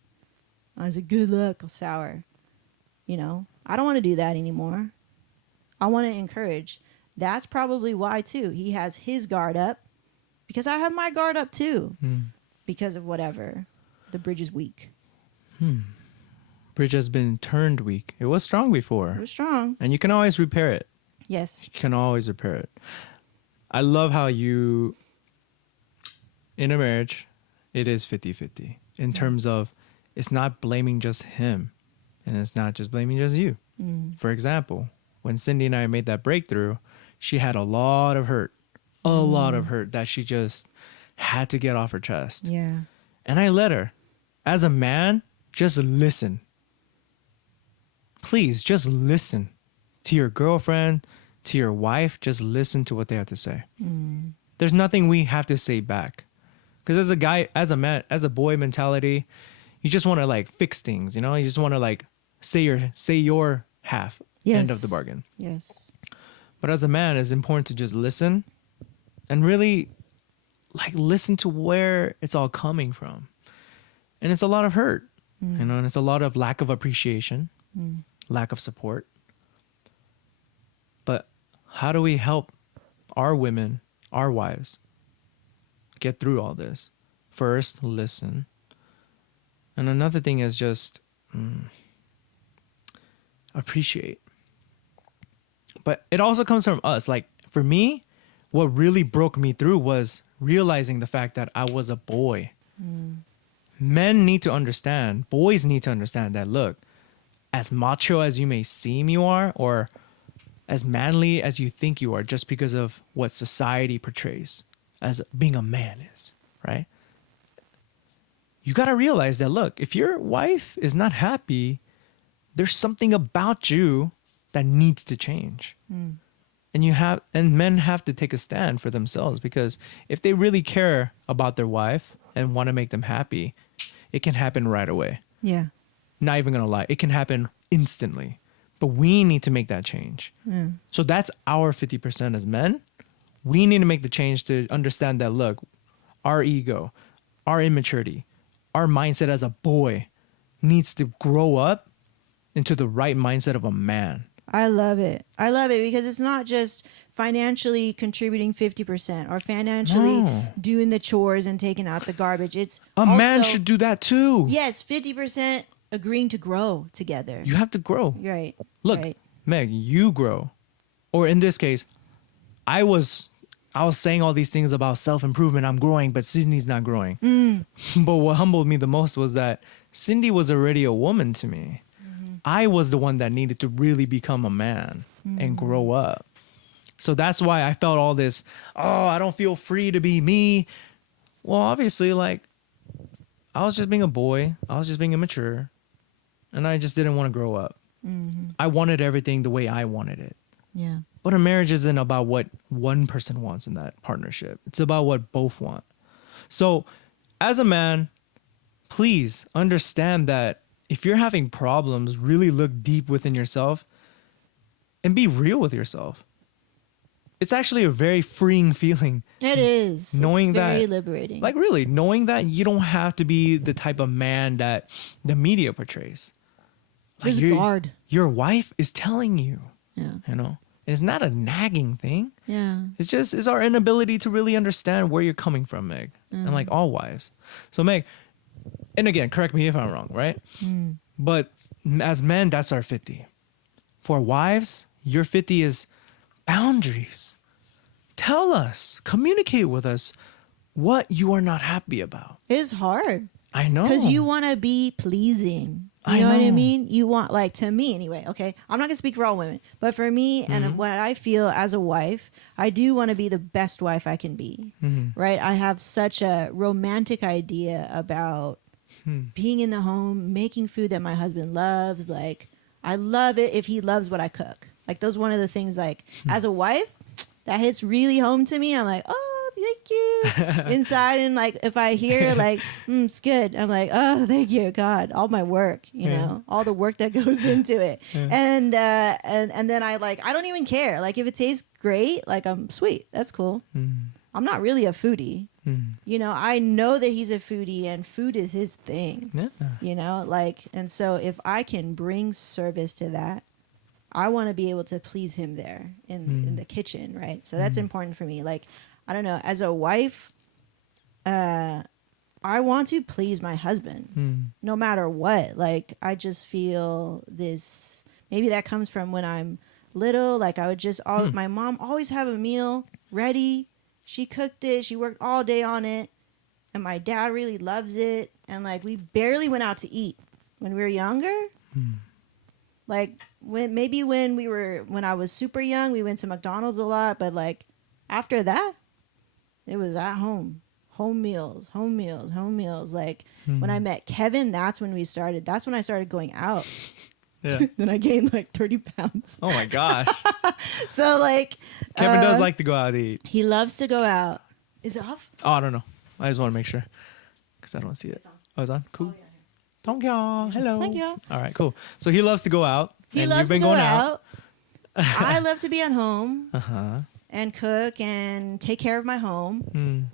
I was like, good luck, sour. I don't want to do that anymore. I want to encourage. That's probably why, too. He has his guard up because I have my guard up, too, Hmm. because of whatever. The bridge is weak. Bridge has been turned weak. It was strong before. We're strong. And you can always repair it. Yes. You can always repair it. I love how you, in a marriage, it is 50-50 in terms of it's not blaming just him and it's not just blaming just you. For example, when Cindy and I made that breakthrough, she had a lot of hurt that she just had to get off her chest. Yeah. And I let her. As a man, just listen. Please, just listen to your girlfriend, to your wife. Just listen to what they have to say. There's nothing we have to say back. Because as a guy, as a man, as a boy mentality, you just want to like fix things, you just want to like say your half end of the Yes. bargain. Yes. But as a man, it's important to just listen and really like listen to where it's all coming from. And it's a lot of hurt, and it's a lot of lack of appreciation, lack of support. But how do we help our women, our wives, get through all this? First, listen. And another thing is just appreciate. But it also comes from us. Like for me, what really broke me through was realizing the fact that I was a boy. Men need to understand, boys need to understand that, look, as macho as you may seem you are, or as manly as you think you are, just because of what society portrays as being a man is, right? You got to realize that, look, if your wife is not happy, there's something about you that needs to change. And men have to take a stand for themselves, because if they really care about their wife and want to make them happy, it can happen right away. Yeah. Not even gonna lie, it can happen instantly. But we need to make that change. So that's our 50% as men. We need to make the change to understand that, look, our ego, our immaturity, our mindset as a boy needs to grow up into the right mindset of a man. I love it. I love it because it's not just financially contributing 50% or financially No. doing the chores and taking out the garbage. It's A man also- should do that too. Yes, 50% agreeing to grow together. You have to grow. Right. Look, Right. Meg, you grow. Or in this case, I was saying all these things about self-improvement. I'm growing, but Cindy's not growing. But what humbled me the most was that Cindy was already a woman to me. I was the one that needed to really become a man and grow up. So that's why I felt all this, I don't feel free to be me. Well, obviously, like, I was just being a boy. I was just being immature. And I just didn't want to grow up. I wanted everything the way I wanted it. Yeah. But a marriage isn't about what one person wants in that partnership. It's about what both want. So as a man, please understand that if you're having problems, really look deep within yourself and be real with yourself. It's actually a very freeing feeling. It is. Knowing it's very that, liberating. Like really, knowing that you don't have to be the type of man that the media portrays. There's a your- guard. Your wife is telling you, Yeah. you know, It's not a nagging thing. Yeah. It's our inability to really understand where you're coming from, Meg. And like all wives. So Meg, and again, correct me if I'm wrong, right? But as men, that's our 50. For wives, your 50 is boundaries. Tell us, communicate with us what you are not happy about. It's hard. I know. Because you want to be pleasing. You know what I mean? You want, like, to me anyway, okay? I'm not going to speak for all women, but for me and what I feel as a wife, I do want to be the best wife I can be, right? I have such a romantic idea about being in the home, making food that my husband loves. Like, I love it if he loves what I cook. Like, those one of the things, like, as a wife, that hits really home to me. I'm like, oh, thank you. Inside, and like if I hear like it's good, I'm like, oh, thank you, God, all my work, you know, all the work that goes into it. And then I don't even care. Like if it tastes great, like I'm sweet, that's cool. I'm not really a foodie. You know, I know that he's a foodie and food is his thing. You know, like, and so if I can bring service to that, I want to be able to please him there in the kitchen, right? So that's important for me. Like, I don't know, as a wife, I want to please my husband no matter what. Like, I just feel this, maybe that comes from when I'm little. Like, I would just, my mom always have a meal ready. She cooked it. She worked all day on it. And my dad really loves it. And like, we barely went out to eat when we were younger. Like, when I was super young, we went to McDonald's a lot. But like, after that, it was at home. Home meals. Like, when I met Kevin, that's when I started going out. Yeah. Then I gained like 30 pounds. Oh my gosh. So like, Kevin does like to go out to eat. he loves to go out. Is it off? Oh, I don't know. I just want to make sure because I don't see it. It's on. Oh, it's on? Cool. Oh, yeah. Thank you. Hello. Thank you. All right, cool. So he loves to go out. He and loves you've been to go going out. I love to be at home Uh-huh. and cook and take care of my home.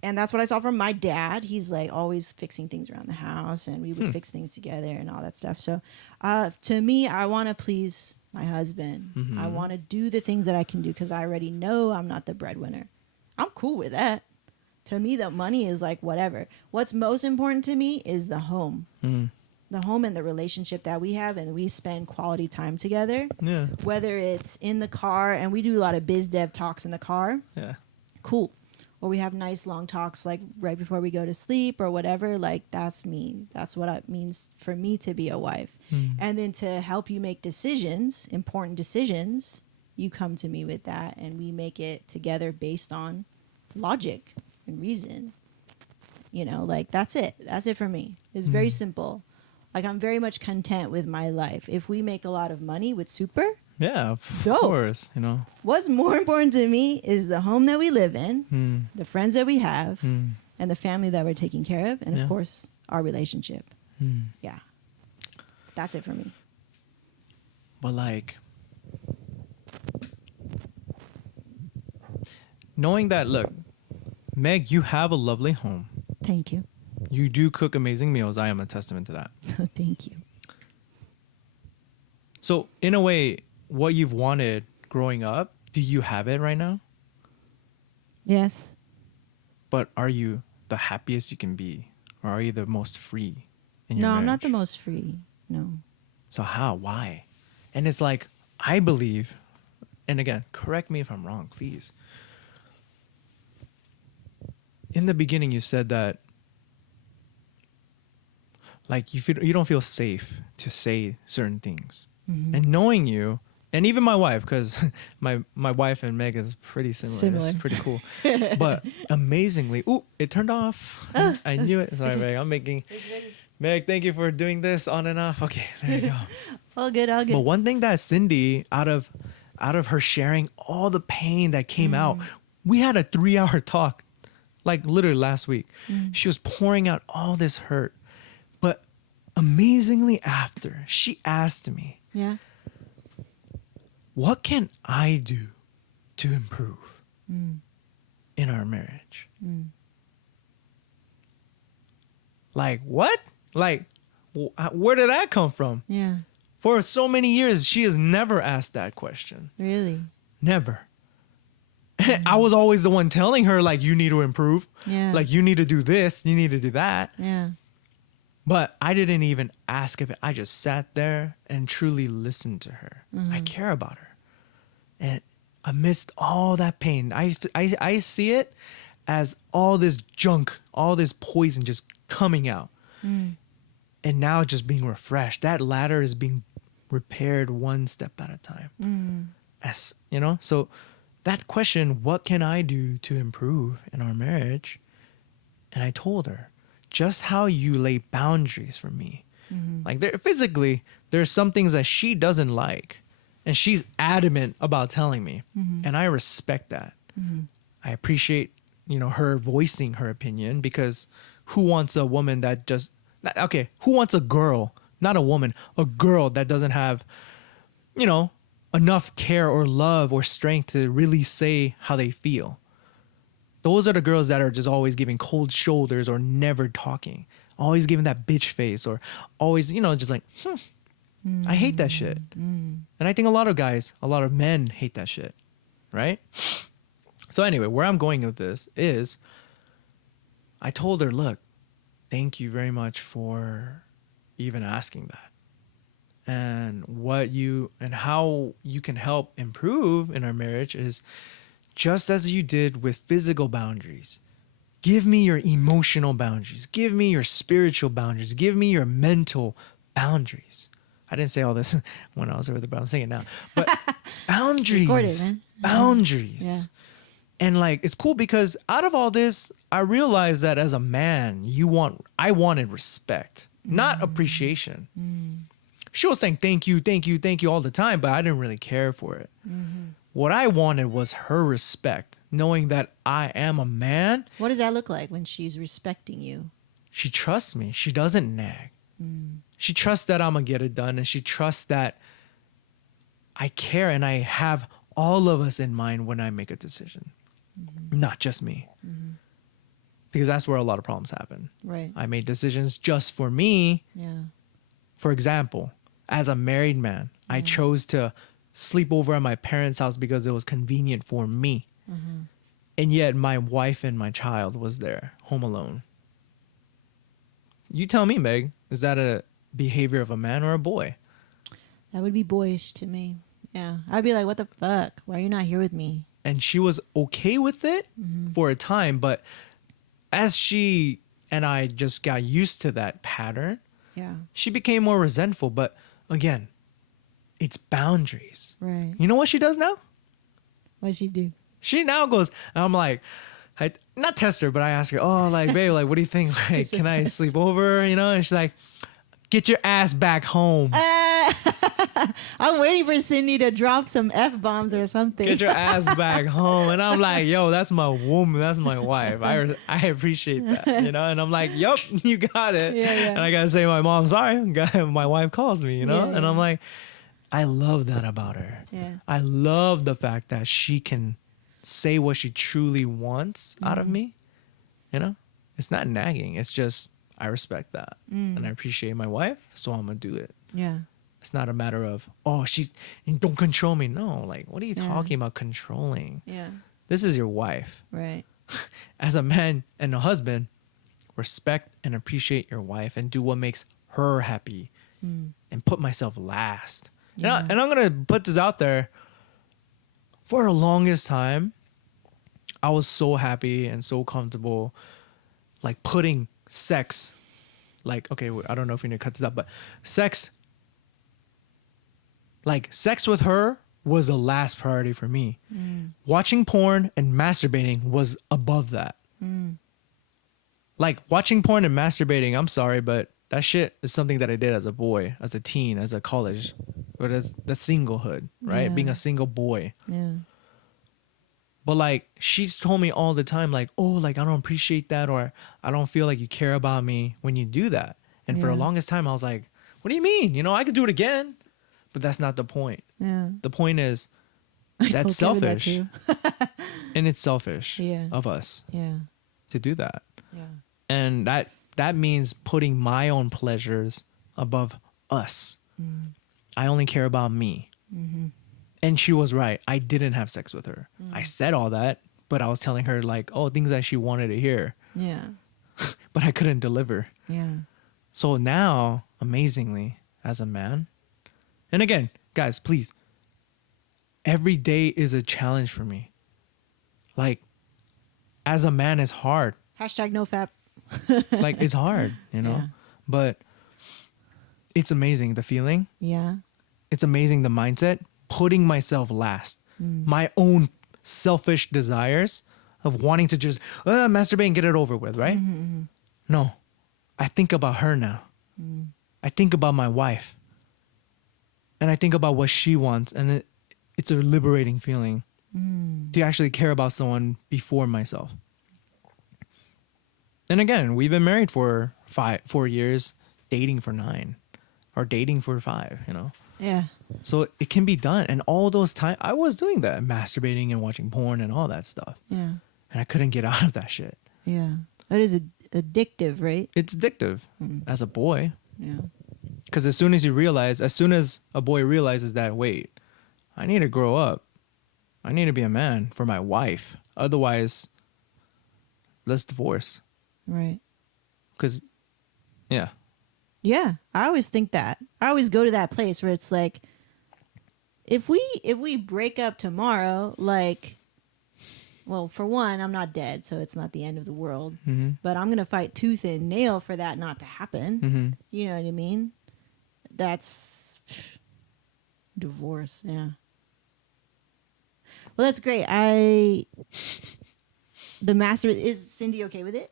And that's what I saw from my dad. He's like always fixing things around the house, and we would fix things together and all that stuff. So to me, I want to please my husband. I want to do the things that I can do because I already know I'm not the breadwinner. I'm cool with that. To me, the money is like whatever. What's most important to me is the home. The home and the relationship that we have, and we spend quality time together. Yeah. Whether it's in the car, and we do a lot of biz dev talks in the car. Yeah. Cool. Or we have nice long talks like right before we go to sleep or whatever. Like, that's me. That's what it means for me to be a wife. And then to help you make decisions, important decisions, you come to me with that, and we make it together based on logic and reason. You know, like, that's it. That's it for me. It's very simple. Like, I'm very much content with my life. If we make a lot of money with super, Yeah, of Dope. course, you know. what's more important to me is the home that we live in, the friends that we have, and the family that we're taking care of, and Yeah. of course, our relationship. Yeah. That's it for me. But like, knowing that, look, Meg, you have a lovely home. Thank you. You do cook amazing meals. I am a testament to that. Thank you. So in a way, what you've wanted growing up, do you have it right now? Yes. But are you the happiest you can be? Or are you the most free in your No, marriage? I'm not the most free. No. So how? Why? And it's like, I believe, and again, correct me if I'm wrong, please. In the beginning, you said that, like, you don't feel safe to say certain things. And knowing you, and even my wife, because my wife and Meg is pretty similar. It's pretty cool. But amazingly, it turned off. I knew it. Sorry, Meg. I'm making... Meg, thank you for doing this on and off. Okay, there you go. All good, all good. But one thing that Cindy, out of her sharing all the pain that came out, we had a 3-hour talk, like literally last week. She was pouring out all this hurt. But amazingly after, she asked me, Yeah. what can I do to improve in our marriage? Like, what? Like, where did that come from? Yeah. For so many years, she has never asked that question. Really? Never. I was always the one telling her, like, you need to improve. Yeah. Like, you need to do this. You need to do that. Yeah. But I didn't even ask of it. I just sat there and truly listened to her. I care about her. And amidst all that pain, I see it as all this junk, all this poison just coming out. And now just being refreshed. That ladder is being repaired one step at a time. As you know, so that question, what can I do to improve in our marriage? And I told her, just how you lay boundaries for me. Like physically, there's some things that she doesn't like. And she's adamant about telling me. And I respect that. I appreciate, her voicing her opinion, because who wants a woman that just, okay, who wants a girl, not a woman, a girl that doesn't have, enough care or love or strength to really say how they feel? Those are the girls that are just always giving cold shoulders or never talking, always giving that bitch face, or always, just like, I hate that shit. And I think a lot of men hate that shit. Right? So anyway, where I'm going with this is, I told her, look, thank you very much for even asking that. And how you can help improve in our marriage is just as you did with physical boundaries. Give me your emotional boundaries. Give me your spiritual boundaries. Give me your mental boundaries. I didn't say all this when I was over there, but I'm saying it now. But boundaries. Recorded, man. Boundaries. Yeah. And like, it's cool because out of all this, I realized that as a man, I wanted respect, not appreciation. She was saying thank you all the time, but I didn't really care for it. What I wanted was her respect, knowing that I am a man. What does that look like when she's respecting you? She trusts me. She doesn't nag. She trusts that I'm going to get it done, and she trusts that I care and I have all of us in mind when I make a decision, not just me. Because that's where a lot of problems happen. Right. I made decisions just for me. Yeah. For example, as a married man, I chose to sleep over at my parents' house because it was convenient for me. And yet my wife and my child was there, home alone. You tell me, Meg, is that a behavior of a man or a boy? That would be boyish to me. Yeah. I'd be like, what the fuck? Why are you not here with me? And she was okay with it for a time, but as she and I just got used to that pattern, Yeah. she became more resentful. But again, it's boundaries. Right. You know what she does now? What'd she do? She now goes, and I'm like, I not test her, but I ask her, oh, like, babe, like, what do you think? Like, can I sleep over? And she's like, get your ass back home. I'm waiting for Cindy to drop some F-bombs or something. Get your ass back home. And I'm like, yo, that's my woman. That's my wife. I appreciate that, And I'm like, yup, you got it. Yeah. And I got to say, my mom, sorry. My wife calls me, And I'm like, I love that about her. Yeah. I love the fact that she can say what she truly wants out of me. It's not nagging. It's just, I respect that. And I appreciate my wife, so I'm going to do it. Yeah. It's not a matter of, don't control me. No, like, what are you talking about controlling? Yeah. This is your wife. Right. As a man and a husband, respect and appreciate your wife and do what makes her happy and put myself last. Yeah. And I'm going to put this out there. For the longest time, I was so happy and so comfortable, like putting sex, like, okay, I don't know if we need to cut this out, but sex with her was the last priority for me. Watching porn and masturbating was above that. Like watching porn and masturbating, I'm sorry, but that shit is something that I did as a boy, as a teen, as a college, but as the singlehood, right? Yeah. Being a single boy. Yeah. But like, she's told me all the time, like, oh, like, I don't appreciate that, or I don't feel like you care about me when you do that. And for the Yeah. longest time, I was like, what do you mean? I could do it again. But that's not the point. Yeah. The point is, I that's told Kevin that selfish. too. And it's selfish Yeah. of us Yeah. to do that. Yeah. And that means putting my own pleasures above us. I only care about me. And she was right. I didn't have sex with her. I said all that, but I was telling her like, oh, things that she wanted to hear, Yeah. but I couldn't deliver. Yeah. So now, amazingly, as a man, and again, guys, please, every day is a challenge for me. Like, as a man, it's hard. Hashtag no fap. Like, it's hard, you know? Yeah. But it's amazing, the feeling. Yeah. It's amazing, the mindset. Putting myself last. My own selfish desires of wanting to just masturbate and get it over with, right? No. I think about her now. I think about my wife. And I think about what she wants. And it's a liberating feeling to actually care about someone before myself. And again, we've been married for 4 years, dating for 9, or dating for 5, you know? Yeah. So it can be done. And all those times, I was doing that, masturbating and watching porn and all that stuff. Yeah. And I couldn't get out of that shit. Yeah. That is addictive, right? It's addictive as a boy. Yeah. Because as soon as a boy realizes that, wait, I need to grow up. I need to be a man for my wife. Otherwise, let's divorce. Right. Because, yeah. Yeah. I always think that. I always go to that place where it's like, if we break up tomorrow, like, well, for one, I'm not dead, so it's not the end of the world. But I'm going to fight tooth and nail for that not to happen. You know what I mean? That's divorce. Yeah. Well, that's great. The master, is Cindy okay with it?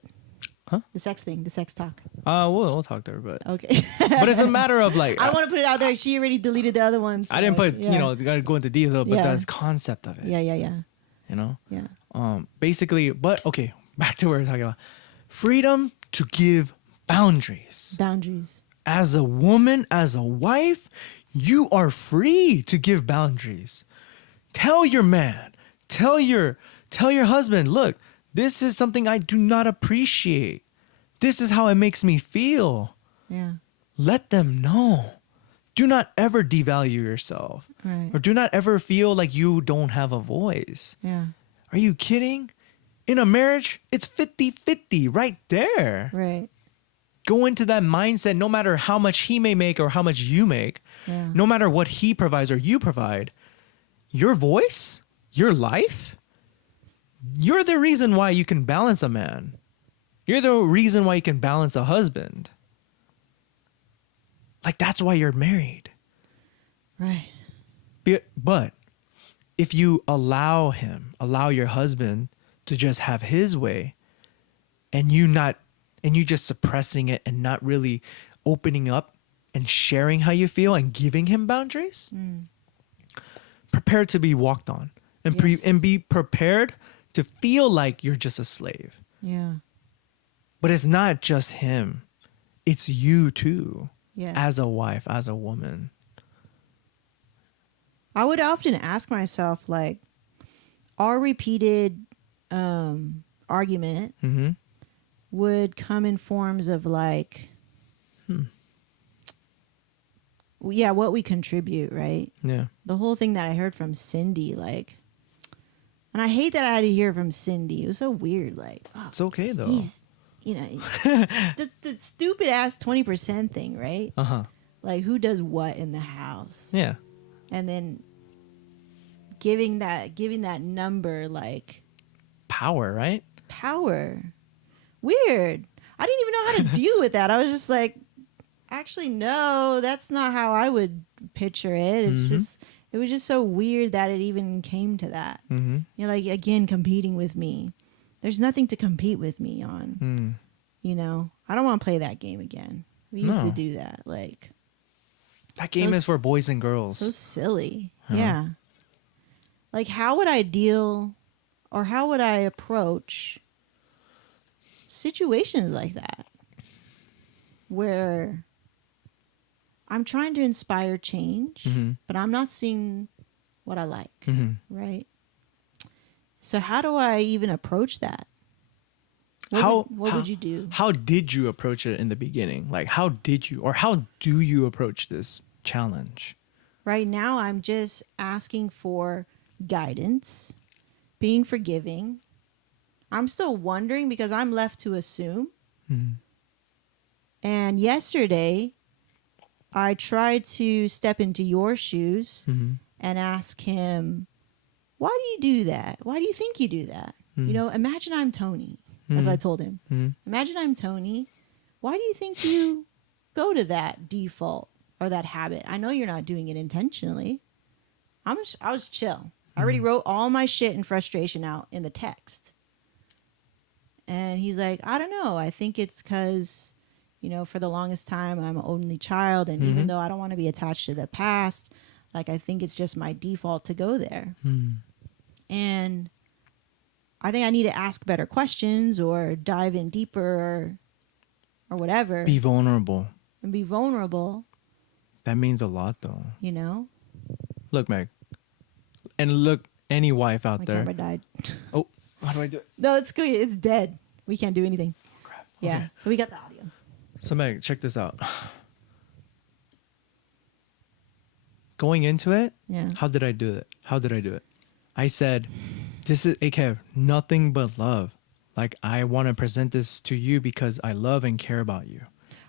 Huh? The sex thing, the sex talk. We'll talk to her, but Okay. but it's a matter of like, I want to put it out there. She already deleted the other ones. I didn't so, put, yeah. you know, gotta go into detail, but Yeah. the concept of it, Yeah. you know? Yeah. Basically, but okay, back to what we're talking about. Freedom to give boundaries. Boundaries. As a woman, as a wife, you are free to give boundaries. Tell your man, tell your husband, look, this is something I do not appreciate. This is how it makes me feel. Yeah. Let them know. Do not ever devalue yourself. Right. Or do not ever feel like you don't have a voice. Yeah. Are you kidding? In a marriage, it's 50-50 right there. Right. Go into that mindset, no matter how much he may make or how much you make, Yeah. no matter what he provides or you provide, your voice, your life, you're the reason why you can balance a man. You're the reason why you can balance a husband. Like, that's why you're married. Right. But if you allow your husband to just have his way, and you just suppressing it and not really opening up and sharing how you feel and giving him boundaries, prepare to be walked on and Yes. and be prepared to feel like you're just a slave. Yeah. But it's not just him. It's you too. Yes. As a wife, as a woman. I would often ask myself, like, our repeated argument Mm-hmm. would come in forms of like, yeah, what we contribute, right? Yeah. The whole thing that I heard from Cindy, like, and I hate that I had to hear from Cindy. It was so weird. Like, oh, It's okay though. he's, you know, the stupid ass 20% thing, right? Uh-huh. Like, who does what in the house? Yeah. And then giving that number like Power, right? power. Weird. I didn't even know how to deal with that. I was just like, actually, no, that's not how I would picture it. It's just, it was just so weird that it even came to that. Mm-hmm. You're like, again, competing with me. There's nothing to compete with me on. You know, I don't want to play that game again. We used to No. do that. Like, That game is for boys and girls. so silly. Yeah. Yeah. Like, how would I deal or how would I approach situations like that where I'm trying to inspire change, but I'm not seeing what I like, right? So how do I even approach that? What would you do? How did you approach it in the beginning? Like, how do you approach this challenge? Right now, I'm just asking for guidance, being forgiving. I'm still wondering because I'm left to assume. Mm-hmm. And yesterday, I tried to step into your shoes Mm-hmm. and ask him, why do you do that? Why do you think you do that? Mm-hmm. You know, imagine I'm Tony, as I told him. Mm-hmm. Imagine I'm Tony. Why do you think you go to that default or that habit? I know you're not doing it intentionally. I was chill. I already wrote all my shit and frustration out in the text. And he's like, I don't know. I think it's because, you know, for the longest time, I'm an only child. And even though I don't want to be attached to the past, like, I think it's just my default to go there. And I think I need to ask better questions or dive in deeper or whatever. Be vulnerable. And be vulnerable. That means a lot, though. You know? Look, Meg. And look, any wife out My there. camera died. Oh, how do I do it? No, it's good. It's dead. We can't do anything. Crap. Yeah. Okay. So we got the audio. So, Meg, check this out. Going into it, Yeah. how did I do it? I said, this is, hey, Kev, nothing but love. Like, I want to present this to you because I love and care about you.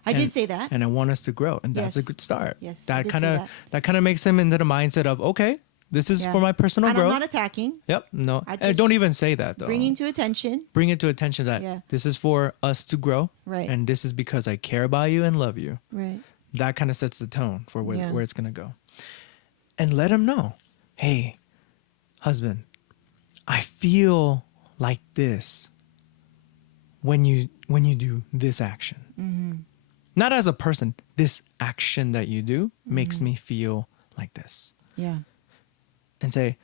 I did say that. And I want us to grow. And that's a Yes. good start. Yes, I That did kind say of that. that kind of makes him into the mindset of, okay, this is Yeah. for my personal And growth. I'm not attacking. Yep. No. I And just don't even say that, though. Bringing to attention. Bring it to attention that Yeah. this is for us to grow. Right. And this is because I care about you and love you. Right. That kind of sets the tone for where, Yeah. where it's going to go. And let him know, hey, husband, I feel like this when you do this action. Mm-hmm. Not as a person, this action that you do makes me feel like this. Yeah. And say,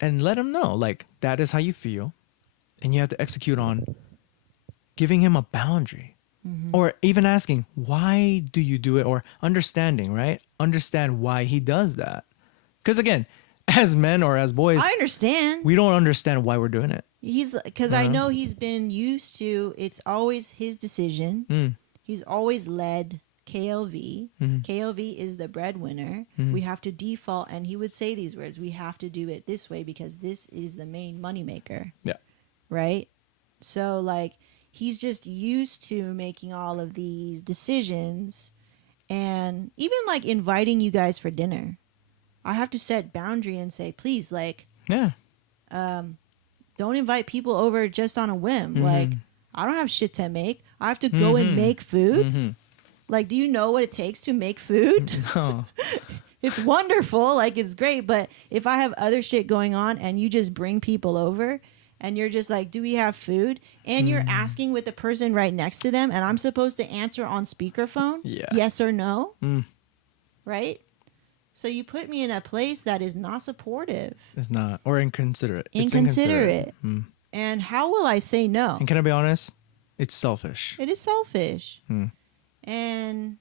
and let him know, like, that is how you feel. And you have to execute on giving him a boundary. Or even asking, why do you do it? Or understanding, right? Understand why he does that. Because again, as men or as boys, I understand. we don't understand why we're doing it. He's because I know he's been used to. It's always his decision. He's always led KLV. KLV is the breadwinner. We have to default, and he would say these words: "We have to do it this way because this is the main moneymaker." Yeah. Right. So like he's just used to making all of these decisions, and even like inviting you guys for dinner. I have to set boundary and say, please, like, Yeah. don't invite people over just on a whim. Like, I don't have shit to make. I have to go and make food. Like, do you know what it takes to make food? Oh. It's wonderful. Like, it's great. But if I have other shit going on and you just bring people over and you're just like, do we have food? And you're asking with the person right next to them and I'm supposed to answer on speakerphone? Yeah. Yes or no? Right? So you put me in a place that is not supportive. It's not. Or inconsiderate. It's Inconsiderate. And how will I say no? And can I be honest? It's selfish. It is selfish. And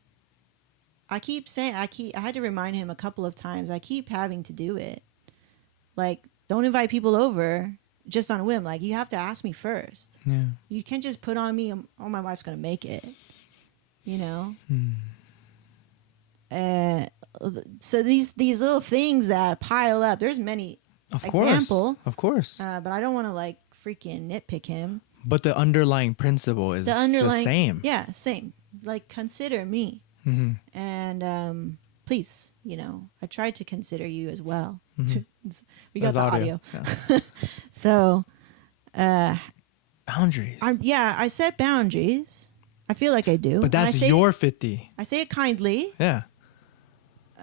I keep saying, I had to remind him a couple of times. I keep having to do it. Like, don't invite people over just on a whim. Like, you have to ask me first. Yeah. You can't just put on me, oh, my wife's going to make it. You know? So these little things that pile up, there's many examples. Of course. But I don't want to, like, freaking nitpick him. But the underlying principle is the same. Yeah, same. Like, consider me. And please, you know, I tried to consider you as well. We got That's the audio. Yeah. So, boundaries. I set boundaries. I feel like I do. But that's your 50. I say it kindly. Yeah.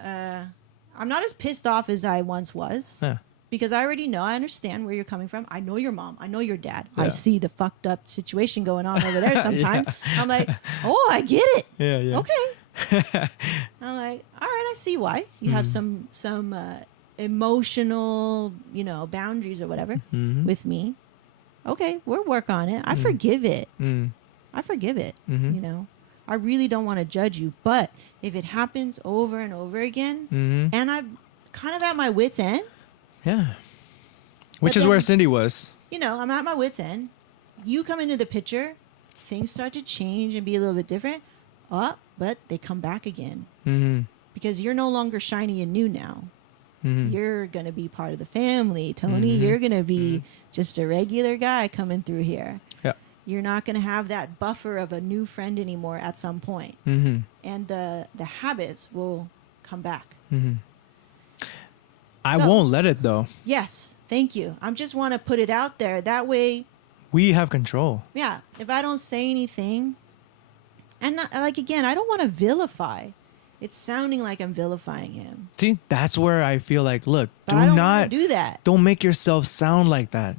I'm not as pissed off as I once was. Yeah. Because I already know, I understand where you're coming from. I know your mom. I know your dad. I Yeah. see the fucked up situation going on over there sometimes. I'm like, oh, I get it. Yeah, yeah. Okay. I'm like, all right, I see why. You have some emotional, you know, boundaries or whatever with me. Okay, we'll work on it. I forgive it. I forgive it, you know. I really don't want to judge you. But if it happens over and over again, and I'm kind of at my wit's end, Yeah. Which But is then- where Cindy was. you know, I'm at my wit's end. You come into the picture, things start to change and be a little bit different. But they come back again. because you're no longer shiny and new now. Mhm. You're going to be part of the family, Tony. Mhm. You're going to be just a regular guy coming through here. Yeah. You're not going to have that buffer of a new friend anymore at some point. Mhm. And the habits will come back. Mhm. I So- won't let it though. Yes, thank you. I just want to put it out there. That way, We have control. yeah, if I don't say anything, and not, like, again, I don't want to vilify. It's sounding like I'm vilifying him. See, that's where I feel like, look, But do I don't not want to do that. don't make yourself sound like that.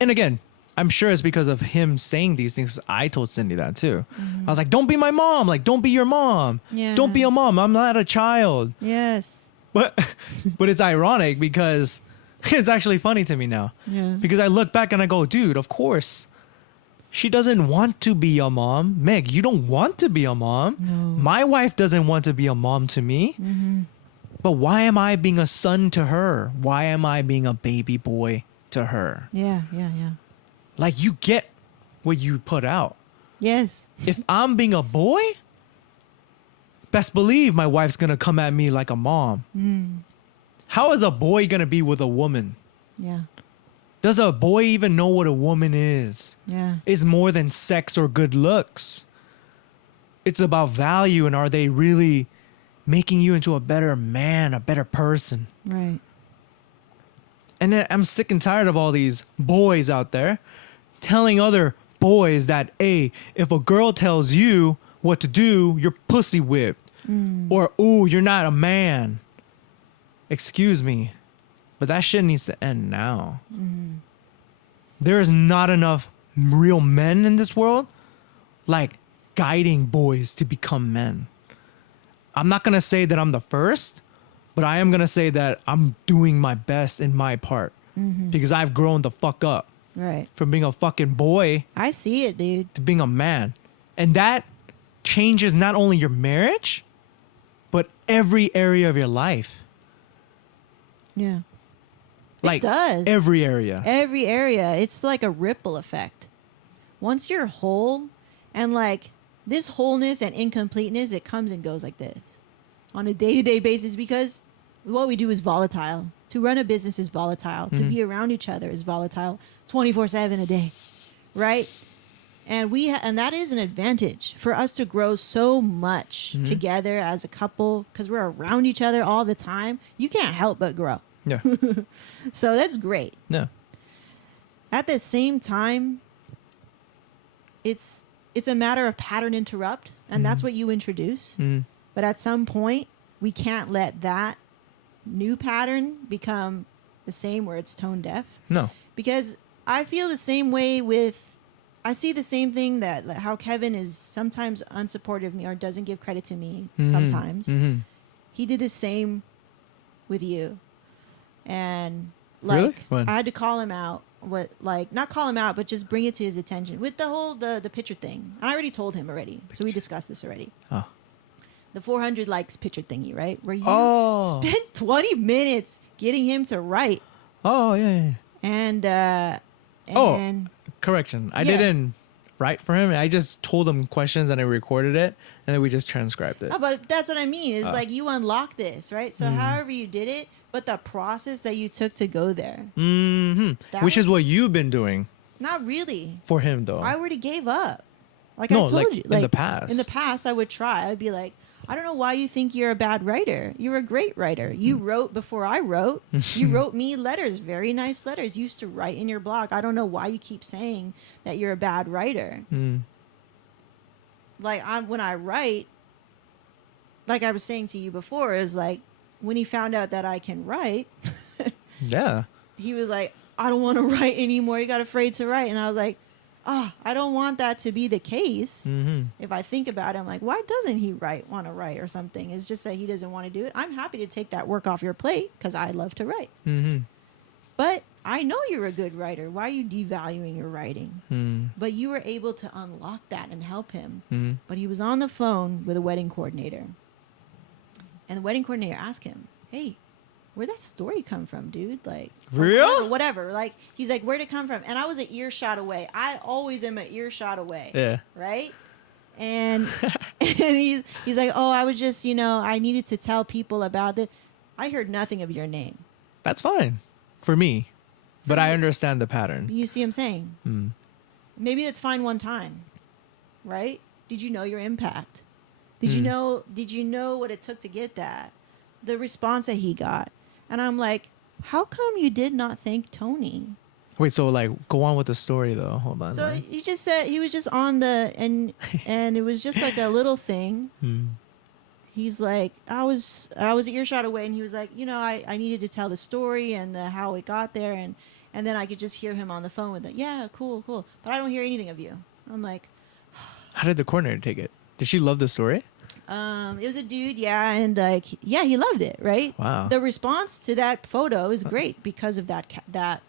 And again, I'm sure it's because of him saying these things. I told Cindy that too. I was like, don't be my mom. Like, don't be your mom. Yeah. Don't be a mom. I'm not a child. Yes. But but it's ironic because it's actually funny to me now. Yeah. Because I look back and I go, dude, of course. She doesn't want to be a mom. Meg, you don't want to be a mom. No. My wife doesn't want to be a mom to me. But why am I being a son to her? Why am I being a baby boy to her? Yeah. Like, you get what you put out. Yes. If I'm being a boy, best believe my wife's gonna come at me like a mom. How is a boy gonna be with a woman? Yeah. Does a boy even know what a woman is? Yeah. It's more than sex or good looks. It's about value, and are they really making you into a better man, a better person? Right. And then I'm sick and tired of all these boys out there telling other boys that, hey, if a girl tells you what to do, you're pussy whipped. Or, ooh, you're not a man. Excuse me, but that shit needs to end now. There is not enough real men in this world, like, guiding boys to become men. I'm not going to say that I'm the first, but I am going to say that I'm doing my best in my part because I've grown the fuck up Right. from being a fucking boy I see it, dude. to being a man. And that changes not only your marriage, but every area of your life. Yeah. Like, does. every area. Every area. It's like a ripple effect. Once you're whole, and like this wholeness and incompleteness, it comes and goes like this on a day-to-day basis, because what we do is volatile. To run a business is volatile. To be around each other is volatile 24/7 a day. Right? And and that is an advantage for us to grow so much together as a couple, because we're around each other all the time. You can't help but grow. Yeah. So that's great. No. At the same time, it's a matter of pattern interrupt, and that's what you introduce. But at some point, we can't let that new pattern become the same where it's tone deaf, No. because I feel the same way I see the same thing, that like, how Kevin is sometimes unsupportive of me or doesn't give credit to me sometimes. He did the same with you. And like, Really? When? I had to call him out. Not call him out, but just bring it to his attention with the whole the picture thing. And I already told him already, so we discussed this already. Oh. The 400 likes picture thingy, right? Where you Oh. spent 20 minutes getting him to write, Oh, yeah. and Oh. Correction. I Yeah. didn't write for him. I just told him questions and I recorded it, and then we just transcribed it. Oh, but that's what I mean. It's like you unlock this, right? So however you did it, but the process that you took to go there, That Which is was- what you've been doing not really. for him, though. I already gave up. Like No, I told like, you, in the past. In the past, I would try. I'd be like, I don't know why you think you're a bad writer. You're a great writer. You wrote before I wrote. You wrote me letters, very nice letters. You used to write in your blog. I don't know why you keep saying that you're a bad writer. Like when I write, like I was saying to you before, is like when he found out that I can write, Yeah. he was like, I don't want to write anymore. You got afraid to write. And I was like, I don't want that to be the case. If I think about it, I'm like, why doesn't he want to write or something? It's just that he doesn't want to do it. I'm happy to take that work off your plate because I love to write. But I know you're a good writer. Why are you devaluing your writing? But you were able to unlock that and help him. But he was on the phone with a wedding coordinator. And the wedding coordinator asked him, hey, where'd that story come from, dude? Like, Real? whatever. Like, he's like, where'd it come from? And I was an earshot away. I always am an earshot away. Yeah. Right? And and he's like, oh, I was just, I needed to tell people about it. I heard nothing of your name. That's fine for me, but I you. understand the pattern. You see what I'm saying? Mm. Maybe that's fine one time, right? Did you know your impact? Did you know what it took to get that? The response that he got. And I'm like, how come you did not thank Tony? Wait, so like, go on with the story though. Hold on. So he just said he was just on and it was just like a little thing. Mm. He's like, I was an earshot away, and he was like, I needed to tell the story and how it got there, and then I could just hear him on the phone with it. Yeah, cool, but I don't hear anything of you. I'm like, how did the coordinator take it? Did she love the story? It was a dude, yeah, and he loved it, right? Wow. The response to that photo is great because of that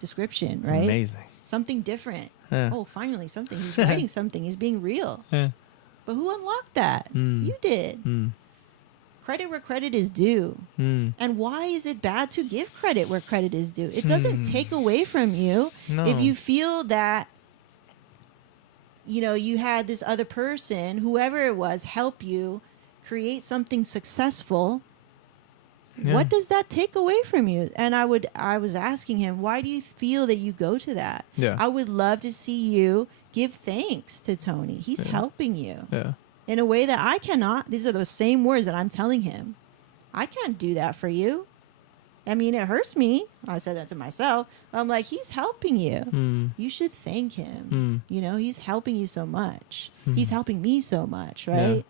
description, right? Amazing. Something different. Yeah. Oh, finally something. He's writing something. He's being real. Yeah. But who unlocked that? You did. Credit where credit is due. And why is it bad to give credit where credit is due? It doesn't take away from you. No. If you feel that you had this other person, whoever it was, help you create something successful. Yeah. What does that take away from you? And I was asking him, why do you feel that you go to that? Yeah. I would love to see you give thanks to Tony. He's helping you in a way that I cannot. These are those same words that I'm telling him. I can't do that for you. I mean, it hurts me. I said that to myself. I'm like, he's helping you. You should thank him. He's helping you so much. He's helping me so much, right? Yeah.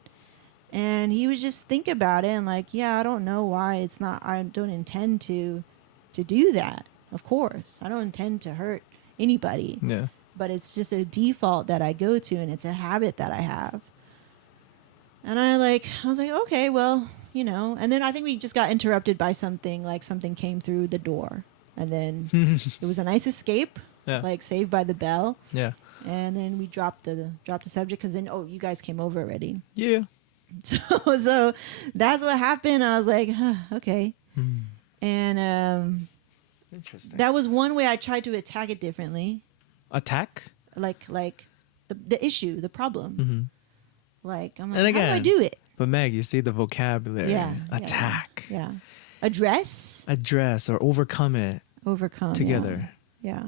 And he would just think about it and like, yeah, I don't know why it's not. I don't intend to do that. Of course, I don't intend to hurt anybody. Yeah. But it's just a default that I go to, and it's a habit that I have. And I was like, okay, well. And then I think we just got interrupted by something, like something came through the door, and then it was a nice escape, like Saved by the Bell. Yeah. And then we dropped the subject because then, you guys came over already. Yeah. So that's what happened. I was like, okay. And interesting. That was one way I tried to attack it differently. Attack? Like the issue, the problem. Like, I'm like, and again, how do I do it? But Meg, you see the vocabulary. Yeah. Attack. Yeah. Address or overcome it. Overcome. Together. Yeah.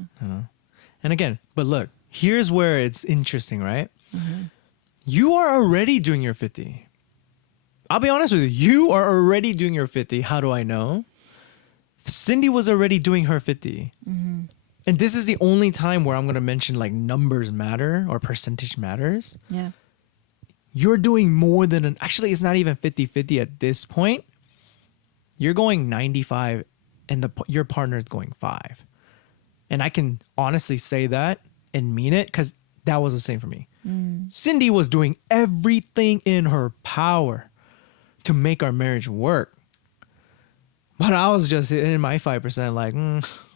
And again, but look, here's where it's interesting, right? You are already doing your 50. I'll be honest with you. You are already doing your 50. How do I know? Cindy was already doing her 50. And this is the only time where I'm going to mention like numbers matter or percentage matters. Yeah. You're doing more than actually it's not even 50-50 at this point. You're going 95 and your partner is going 5. And I can honestly say that and mean it because that was the same for me. Cindy was doing everything in her power to make our marriage work. But I was just in my 5% like,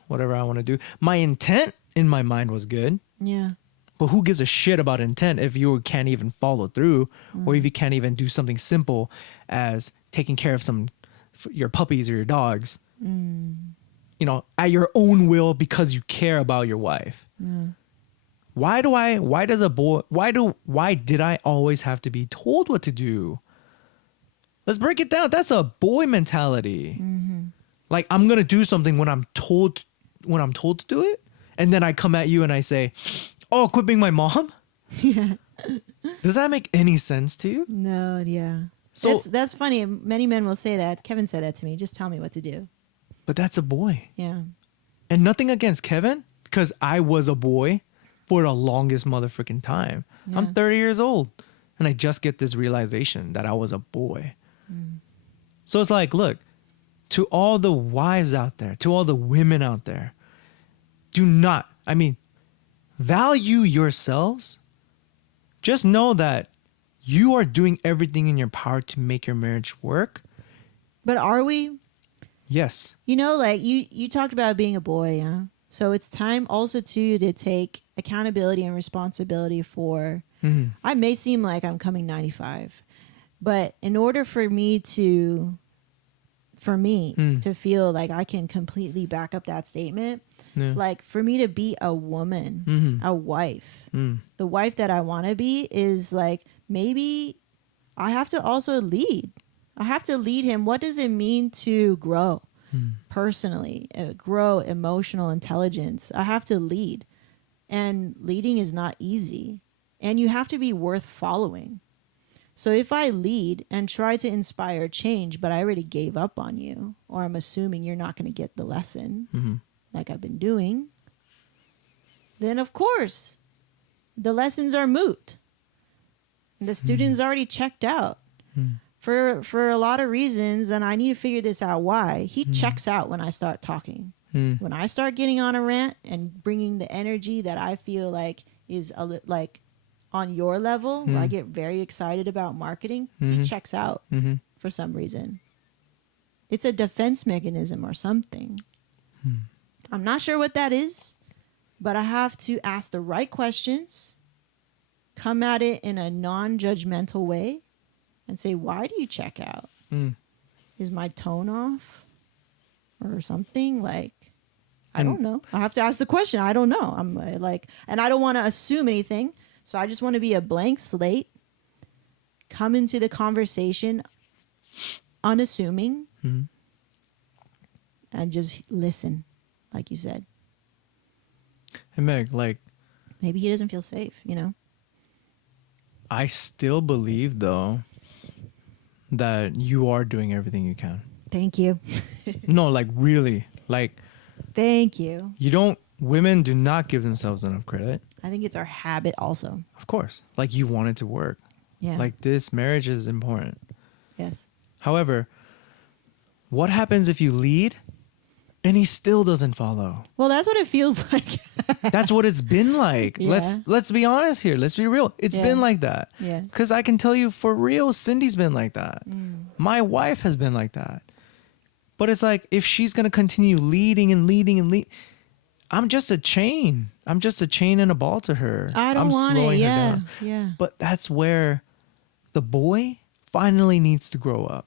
whatever I want to do. My intent in my mind was good. Yeah. But who gives a shit about intent if you can't even follow through or if you can't even do something simple as taking care of your puppies or your dogs, at your own will because you care about your wife. Why did I always have to be told what to do? Let's break it down. That's a boy mentality. Like I'm going to do something when I'm told to do it. And then I come at you and I say, oh, quit being my mom? Yeah. Does that make any sense to you? No, yeah. So that's funny. Many men will say that. Kevin said that to me. Just tell me what to do. But that's a boy. Yeah. And nothing against Kevin, because I was a boy for the longest motherfucking time. Yeah. I'm 30 years old. And I just get this realization that I was a boy. So it's like, look, to all the wives out there, to all the women out there, value yourselves. Just know that you are doing everything in your power to make your marriage work. But are we? Yes. Like you talked about being a boy, yeah? So it's time also to take accountability and responsibility for, I may seem like I'm coming 95, but in order for me to for me to feel like I can completely back up that statement. Yeah. Like for me to be a woman, a wife, the wife that I want to be is like, maybe I have to also lead. I have to lead him. What does it mean to grow personally, grow emotional intelligence? I have to lead. And leading is not easy. And you have to be worth following. So if I lead and try to inspire change, but I already gave up on you, or I'm assuming you're not going to get the lesson like I've been doing, then of course the lessons are moot. The student's already checked out for a lot of reasons, and I need to figure this out why. He checks out when I start talking. When I start getting on a rant and bringing the energy that I feel like is like on your level, where I get very excited about marketing, he checks out for some reason. It's a defense mechanism or something. I'm not sure what that is, but I have to ask the right questions, come at it in a non-judgmental way, and say, why do you check out? Is my tone off or something? Like, I don't know. I have to ask the question. I don't know. I'm like, and I don't want to assume anything. So I just want to be a blank slate, come into the conversation unassuming, and just listen, like you said. Hey, Meg, like, maybe he doesn't feel safe, you know? I still believe, though, that you are doing everything you can. Thank you. No, like, really. Like, thank you. Women do not give themselves enough credit. I think it's our habit also. Of course. Like, you want it to work. Yeah. Like, this marriage is important. Yes. However, what happens if you lead and he still doesn't follow? Well, that's what it feels like. That's what it's been like. Yeah. Let's be honest here. Let's be real. It's been like that. Yeah. Because I can tell you for real, Cindy's been like that. My wife has been like that. But it's like, if she's going to continue leading and leading and lead, I'm just a chain. I'm just a chain and a ball to her. I don't want it. Her Yeah. down. Yeah. But that's where the boy finally needs to grow up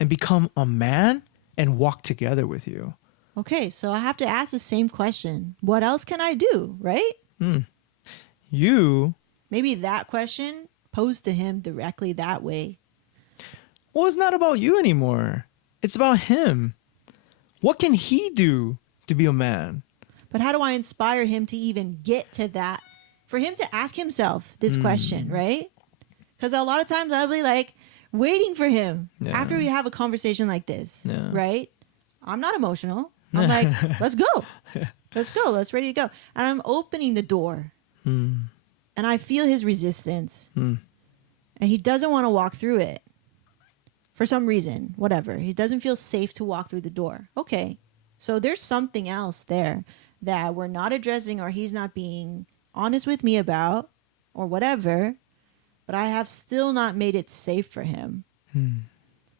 and become a man and walk together with you. Okay, so I have to ask the same question. What else can I do, right? You... Maybe that question posed to him directly that way. Well, it's not about you anymore. It's about him. What can he do to be a man? But how do I inspire him to even get to that? For him to ask himself this question, right? Because a lot of times I'll be like waiting for him after we have a conversation like this, right? I'm not emotional. I'm like, let's go. Let's go. Let's ready to go. And I'm opening the door. And I feel his resistance. And he doesn't want to walk through it. For some reason, whatever. He doesn't feel safe to walk through the door. Okay. So there's something else there that we're not addressing, or he's not being honest with me about, or whatever. But I have still not made it safe for him.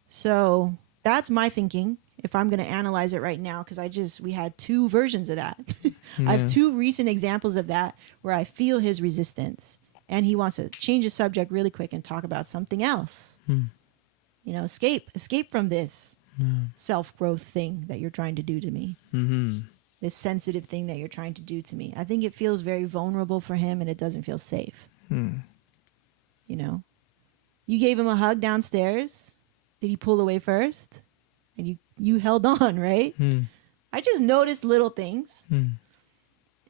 So that's my thinking. If I'm going to analyze it right now, because we had two versions of that. I have two recent examples of that where I feel his resistance and he wants to change the subject really quick and talk about something else. You know, escape from this self-growth thing that you're trying to do to me. This sensitive thing that you're trying to do to me. I think it feels very vulnerable for him and it doesn't feel safe. You know, you gave him a hug downstairs. Did he pull away first? And you held on, right? I just noticed little things.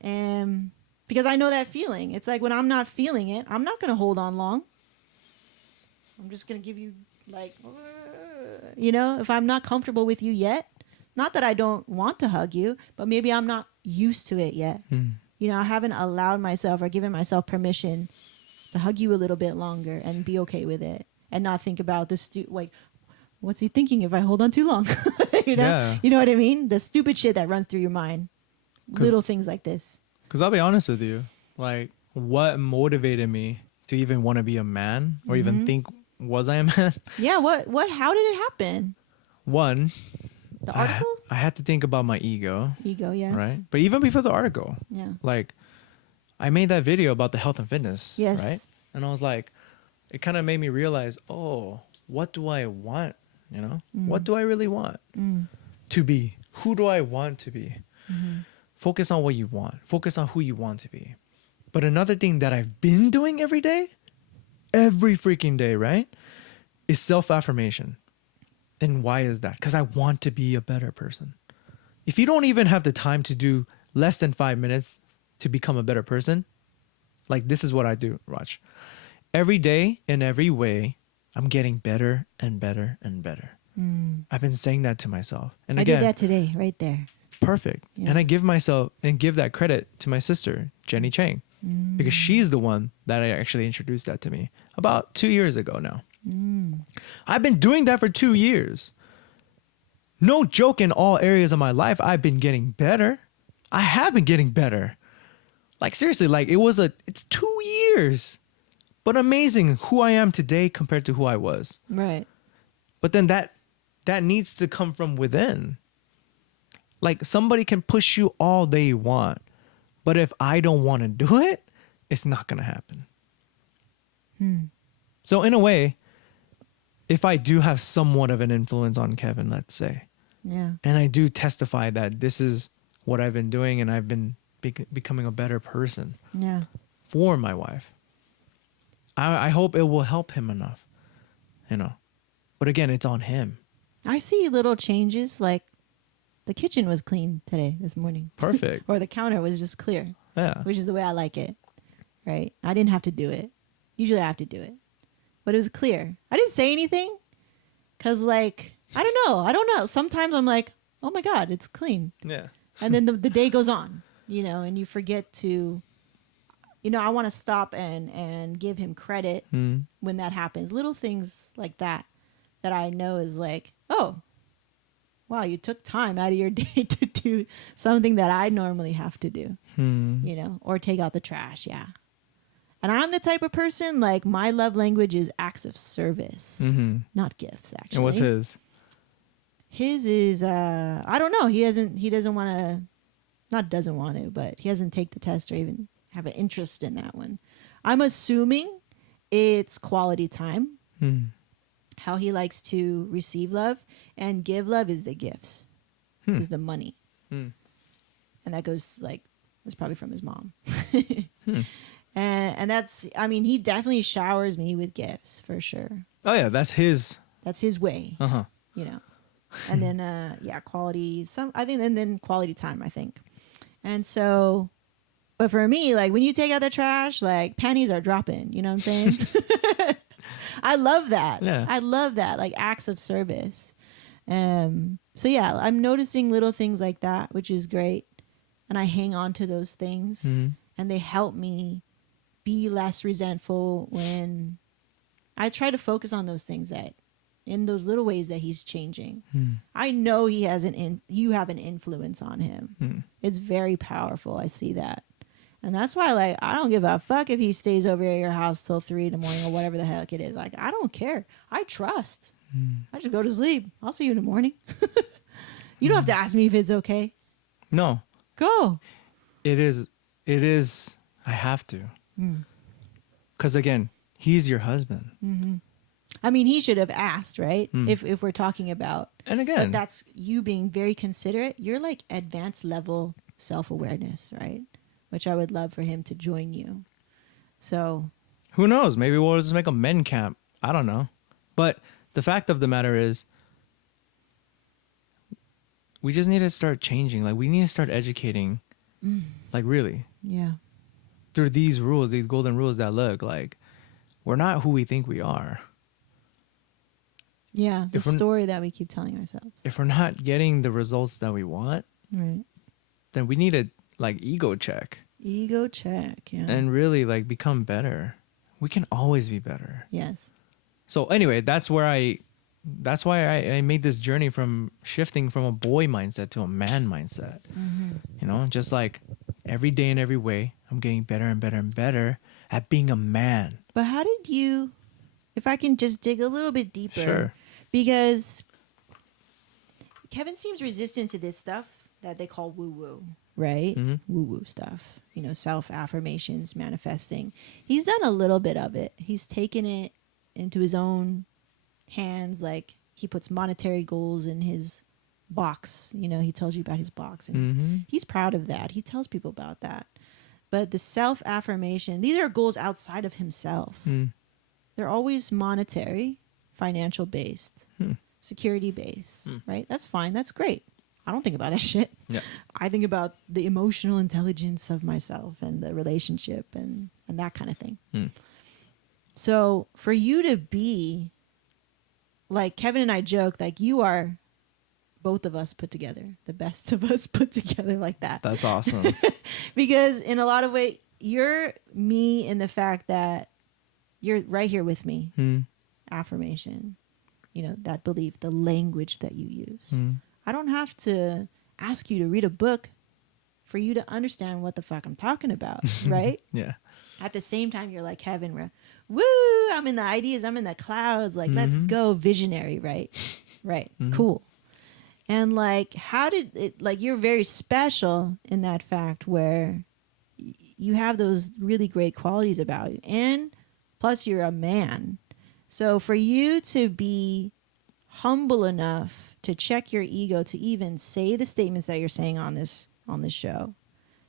And because I know that feeling. It's like when I'm not feeling it, I'm not going to hold on long. I'm just going to give you like, you know, if I'm not comfortable with you yet, not that I don't want to hug you, but maybe I'm not used to it yet. You know, I haven't allowed myself or given myself permission to hug you a little bit longer and be okay with it and not think about this, like, what's he thinking if I hold on too long? You know? Yeah. You know what I mean? The stupid shit that runs through your mind. Little things like this. Because I'll be honest with you. Like, what motivated me to even want to be a man or even think, was I a man? Yeah, how did it happen? One, The article? I had to think about my ego. Ego, yes. Right? But even before the article, Yeah. like, I made that video about the health and fitness. Yes. Right? And I was like, it kind of made me realize, oh, what do I want? You know, what do I really want to be? Who do I want to be? Focus on what you want. Focus on who you want to be. But another thing that I've been doing every day, every freaking day, right, is self-affirmation. And why is that? Because I want to be a better person. If you don't even have the time to do less than 5 minutes to become a better person, like this is what I do, Raj. Every day in every way, I'm getting better and better and better. I've been saying that to myself. And I again, did that today, right there. perfect. Yeah. And I give myself and give that credit to my sister, Jenny Chang, because she's the one that I actually introduced that to me about 2 years ago now. I've been doing that for 2 years. No joke, in all areas of my life, I've been getting better. I have been getting better. Like seriously, like it's 2 years, but amazing who I am today compared to who I was. Right. But then that needs to come from within. Like somebody can push you all they want, but if I don't want to do it, it's not going to happen. So in a way, if I do have somewhat of an influence on Kevin, let's say, Yeah. and I do testify that this is what I've been doing and I've been becoming a better person Yeah. for my wife, I hope it will help him enough, you know. But again, it's on him. I see little changes, like the kitchen was clean today, this morning. Perfect. Or the counter was just clear, Yeah. which is the way I like it. Right? I didn't have to do it. Usually I have to do it. But it was clear. I didn't say anything because, like, I don't know. Sometimes I'm like, oh my God, it's clean. Yeah. And then the day goes on, you know, and you forget to, you know, I want to stop and give him credit when that happens. Little things like that I know is like, oh, wow, you took time out of your day to do something that I normally have to do, you know, or take out the trash. Yeah. And I'm the type of person, like, my love language is acts of service, not gifts, actually. And what's his? His is, I don't know. He doesn't want to, not doesn't want to, but he doesn't take the test or even have an interest in that one. I'm assuming it's quality time, how he likes to receive love, and give love is the gifts, is the money. And that goes, like, that's probably from his mom. And that's, I mean, he definitely showers me with gifts for sure. Oh yeah, that's his way, you know. And then, yeah, quality, and then quality time, I think. And so, but for me, like, when you take out the trash, like, panties are dropping, you know what I'm saying? I love that. Yeah. I love that, like, acts of service. So yeah, I'm noticing little things like that, which is great. And I hang on to those things and they help me be less resentful when I try to focus on those things that in those little ways that he's changing. I know he has you have an influence on him. It's very powerful. I see that. And that's why, like, I don't give a fuck if he stays over at your house till 3 a.m. or whatever the heck it is. Like, I don't care. I trust. I just go to sleep. I'll see you in the morning. You don't have to ask me if it's okay. No. Go. It is. I have to. Because again, he's your husband. I mean, he should have asked, right? If we're talking about, And again, but that's you being very considerate. You're like advanced level self-awareness, right? Which I would love for him to join you. So who knows? Maybe we'll just make a men camp. I don't know. But the fact of the matter is, we just need to start changing. Like, we need to start educating, like, really, yeah, through these rules, these golden rules that look like we're not who we think we are. yeah, the story that we keep telling ourselves. If we're not getting the results that we want, Right. then we need to, like, ego check. Ego check, yeah. And really, like, become better. We can always be better. Yes. So anyway, that's why I made this journey from shifting from a boy mindset to a man mindset. You know, just like every day in every way, I'm getting better and better and better at being a man. But how did you, if I can just dig a little bit deeper, Sure. Because Kevin seems resistant to this stuff that they call woo-woo, right? Woo-woo stuff, you know, self-affirmations, manifesting. He's done a little bit of it. He's taken it into his own hands. Like, he puts monetary goals in his box. You know, he tells you about his box, and Mm-hmm. he's proud of that. He tells people about that. But the self affirmation, these are goals outside of himself. Mm. They're always monetary, financial based, security based, right? That's fine. That's great. I don't think about that shit. Yeah. I think about the emotional intelligence of myself and the relationship and that kind of thing. Mm. So for you to be like Kevin and I joke, like you are both of us put together, the best of us put together like that. That's awesome. Because in a lot of ways, you're me in the fact that you're right here with me. Mm. Affirmation, you know, that belief, the language that you use. Mm. I don't have to ask you to read a book for you to understand what the fuck I'm talking about, right? Yeah. At the same time, you're like, Kevin, woo, I'm in the ideas, I'm in the clouds, like, let's go visionary, right? Right, cool. And like, how did it, like, you're very special in that fact where you have those really great qualities about you. And plus, you're a man. So for you to be humble enough to check your ego to even say the statements that you're saying on this show,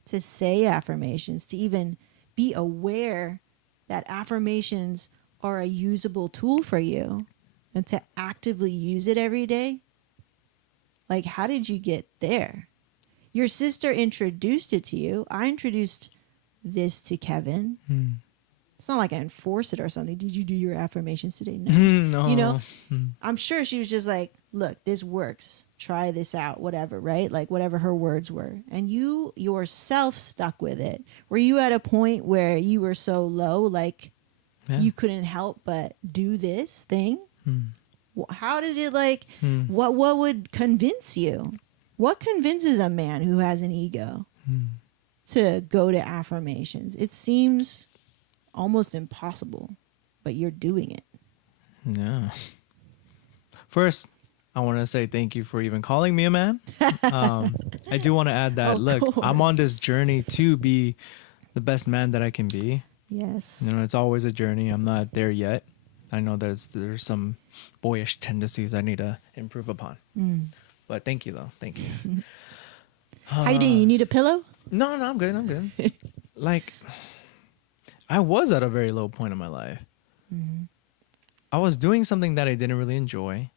to say affirmations, to even be aware that affirmations are a usable tool for you and to actively use it every day. Like, how did you get there? Your sister introduced it to you. I introduced this to Kevin. Mm. It's not like I enforce it or something. Did you do your affirmations today? No. No. You know, I'm sure she was just like, look, this works. Try this out, whatever, right? Like whatever her words were. And you yourself stuck with it. Were you at a point where you were so low, like you couldn't help but do this thing? How did it like, what would convince you? What convinces a man who has an ego to go to affirmations? It seems almost impossible, but you're doing it. Yeah. First, I want to say thank you for even calling me a man. I do want to add that, look, I'm on this journey to be the best man that I can be. Yes. You know, it's always a journey. I'm not there yet. I know there's some boyish tendencies I need to improve upon. But thank you, though. Thank you. How you doing? You need a pillow? No, I'm good. I'm good. Like, I was at a very low point in my life. I was doing something that I didn't really enjoy.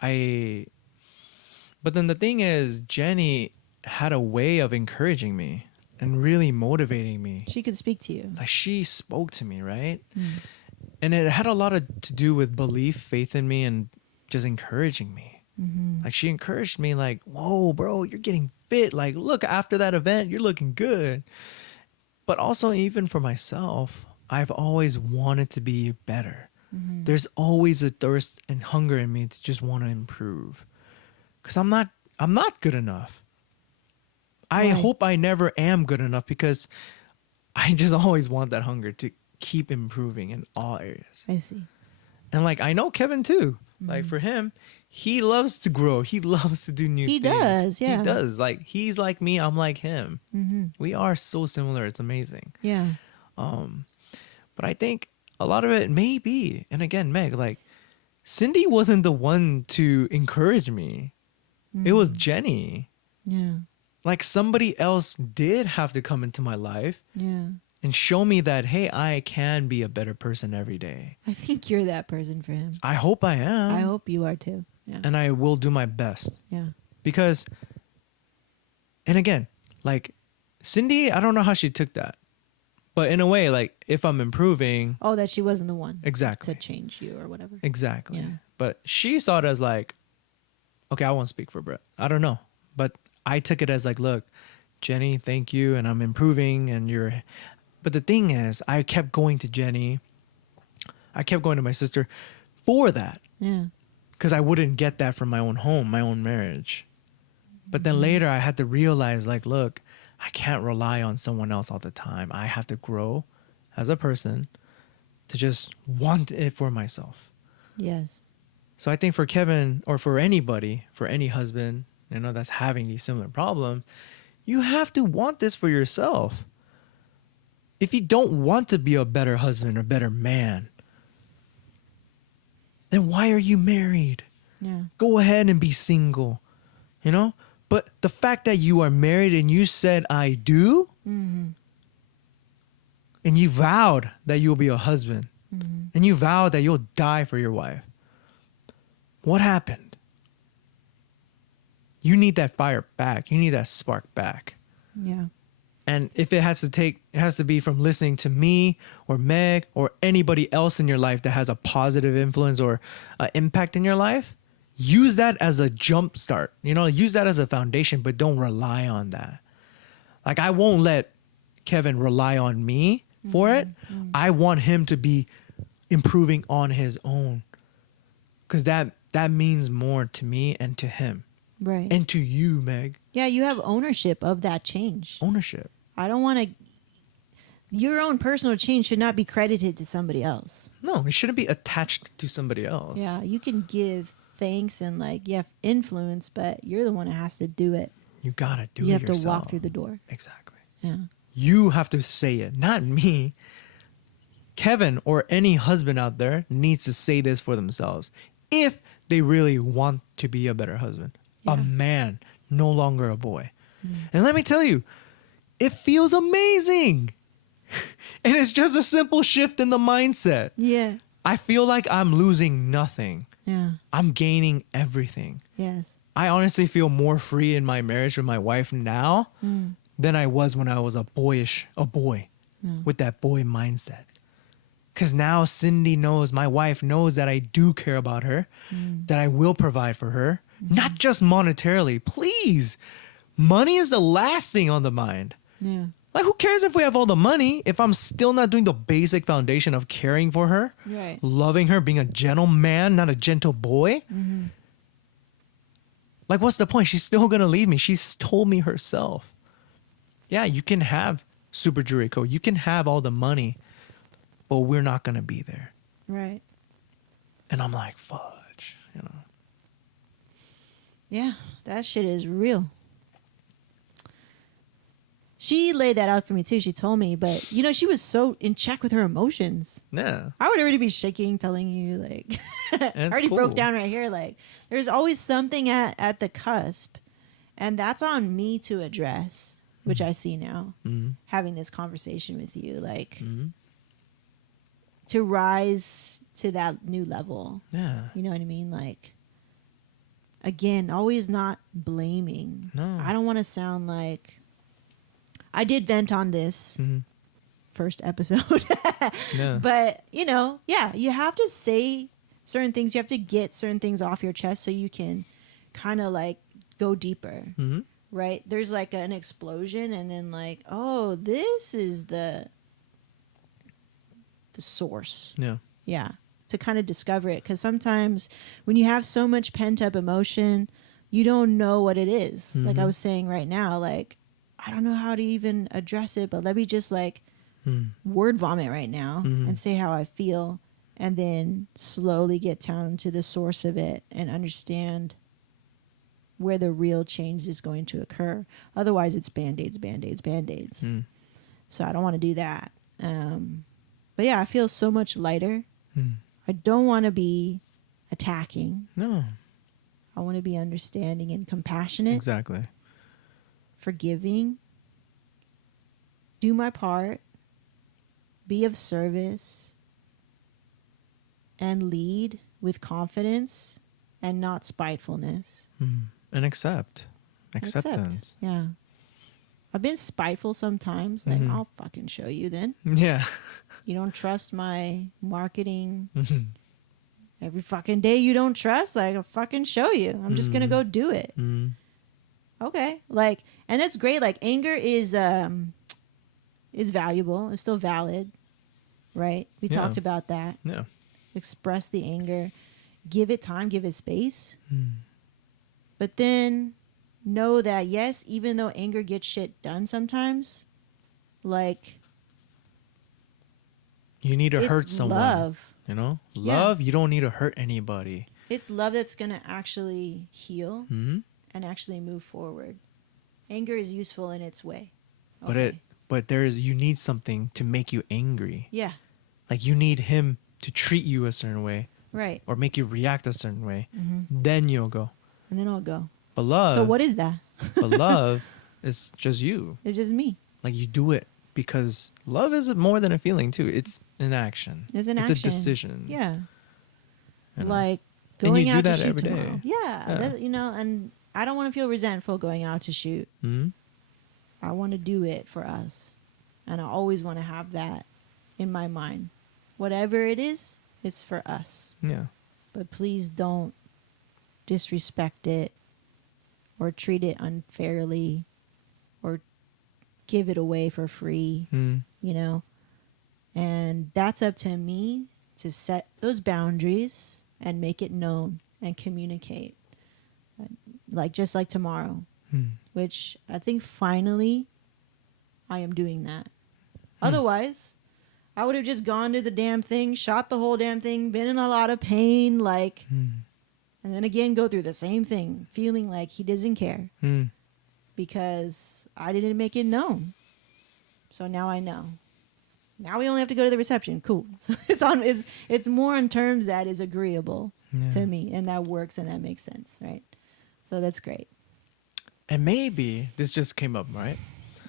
But then the thing is, Jenny had a way of encouraging me and really motivating me. She could speak to you. Like, she spoke to me, right? And it had a lot to do with belief, faith in me, and just encouraging me. Like, she encouraged me, like, whoa, bro, you're getting fit. Like, look, after that event, you're looking good. But also, even for myself, I've always wanted to be better. There's always a thirst and hunger in me to just want to improve. Because I'm not good enough. I hope I never am good enough, because I just always want that hunger to keep improving in all areas. I see. And like, I know Kevin too. Like, for him, he loves to grow. He loves to do new things. He does, yeah. He does. Like, he's like me. I'm like him. We are so similar. It's amazing. Yeah. But I think a lot of it may be, and again, Meg, like, Cindy wasn't the one to encourage me. It was Jenny. Yeah. Like, somebody else did have to come into my life Yeah. and show me that, hey, I can be a better person every day. I think you're that person for him. I hope I am. I hope you are too. Yeah. And I will do my best. Yeah. Because, and again, like, Cindy, I don't know how she took that. But in a way, like, if I'm improving. Oh, that she wasn't the one. Exactly. To change you or whatever. Exactly. Yeah. But she saw it as like, okay, I won't speak for Brett. I don't know. But I took it as like, look, Jenny, thank you. And I'm improving. And you're. But the thing is, I kept going to Jenny. I kept going to my sister for that. Yeah. Because I wouldn't get that from my own home, my own marriage. But then later I had to realize, like, look, I can't rely on someone else all the time. I have to grow as a person to just want it for myself. Yes. So I think for Kevin, or for anybody, for any husband, you know, that's having these similar problems, you have to want this for yourself. If you don't want to be a better husband or better man, then why are you married? Yeah. Go ahead and be single, you know? But the fact that you are married and you said, I do, Mm-hmm. and you vowed that you'll be a husband, Mm-hmm. and you vowed that you'll die for your wife, what happened? You need that fire back. You need that spark back. Yeah. And if it has to be from listening to me or Meg or anybody else in your life that has a positive influence or impact in your life, use that as a jump start. You know, use that as a foundation, but don't rely on that. Like, I won't let Kevin rely on me for it. Mm-hmm. I want him to be improving on his own, because that means more to me and to him Right. and to you, Meg. Yeah, you have ownership of that change. Ownership. I don't want to. Your own personal change should not be credited to somebody else. No, it shouldn't be attached to somebody else. Yeah, you can give thanks and like you have influence, but you're the one that has to do it. You gotta do You it have yourself. to walk through the door. Exactly. Yeah. You have to say it, not me. Kevin or any husband out there needs to say this for themselves if they really want to be a better husband. Yeah. A man, no longer a boy. And let me tell you, it feels amazing. And it's just a simple shift in the mindset. Yeah. I feel like I'm losing nothing. Yeah. I'm gaining everything. Yes. I honestly feel more free in my marriage with my wife now than I was when I was a boy with that boy mindset. Because now Cindy knows, my wife knows that I do care about her, that I will provide for her, not just monetarily. Please, money is the last thing on the mind. Yeah. Like, who cares if we have all the money if I'm still not doing the basic foundation of caring for her, Right. loving her, being a gentleman, not a gentle boy? Like, what's the point? She's still gonna leave me. She's told me herself. Yeah, you can have Super Jewelry Co. You can have all the money, but we're not gonna be there. Right. And I'm like, fudge, you know. Yeah, that shit is real. She laid that out for me too. She told me, but you know, she was so in check with her emotions. Yeah. I would already be shaking, telling you like, I it's already cool. broke down right here. Like, there's always something at the cusp, and that's on me to address, which I see now. Having this conversation with you, like, to rise to that new level. Yeah. You know what I mean? Like, again, always not blaming. No. I don't want to sound like I did vent on this first episode. Yeah. But, you know, yeah, you have to say certain things. You have to get certain things off your chest so you can kind of like go deeper. Right? There's like an explosion and then like, oh, this is the source. Yeah. Yeah, to kind of discover it. Because sometimes when you have so much pent up emotion, you don't know what it is. Like I was saying right now, like, I don't know how to even address it, but let me just like word vomit right now and say how I feel, and then slowly get down to the source of it and understand where the real change is going to occur. Otherwise, it's band-aids, band-aids, band-aids. So I don't want to do that. But yeah, I feel so much lighter. I don't want to be attacking. No. I want to be understanding and compassionate, Exactly. forgiving, do my part, be of service, and lead with confidence and not spitefulness. And acceptance. Yeah. I've been spiteful sometimes. Like, I'll fucking show you then. Yeah. You don't trust my marketing. Every fucking day you don't trust, like, I'll fucking show you. I'm just going to go do it. Okay. Like, and it's great. Like, anger is valuable. It's still valid. Right? We talked about that. Yeah. Express the anger. Give it time. Give it space. But then know that, yes, even though anger gets shit done sometimes, like, You need to it's hurt someone. love. You know? Yeah. Love, you don't need to hurt anybody. It's love that's going to actually heal Hmm. and actually move forward. Anger is useful in its way. But you need something to make you angry. Yeah. Like, you need him to treat you a certain way Right. or make you react a certain way, then you'll go. And then I'll go. But love, So what is that? but love is just you. It's just me. Like you do it because love is more than a feeling too. It's an action. It's an It's action. a decision. Yeah. You know? Like And going you do out to that shoot every day. tomorrow. Yeah. Yeah. That, you know, and I don't want to feel resentful going out to shoot. Hmm. I want to do it for us. And I always want to have that in my mind. Whatever it is, it's for us. Yeah. But please don't disrespect it or treat it unfairly or give it away for free, Mm. you know? And that's up to me to set those boundaries and make it known and communicate. Like just like tomorrow, Mm. which I think finally I am doing that. Otherwise, I would have just gone to the damn thing, shot the whole damn thing, been in a lot of pain, like, Mm. and then again go through the same thing, feeling like he doesn't care Mm. because I didn't make it known. So now I know. Now we only have to go to the reception. Cool. So it's more on terms that is agreeable Yeah. to me, and that works and that makes sense, right? So that's great. And maybe this just came up, right?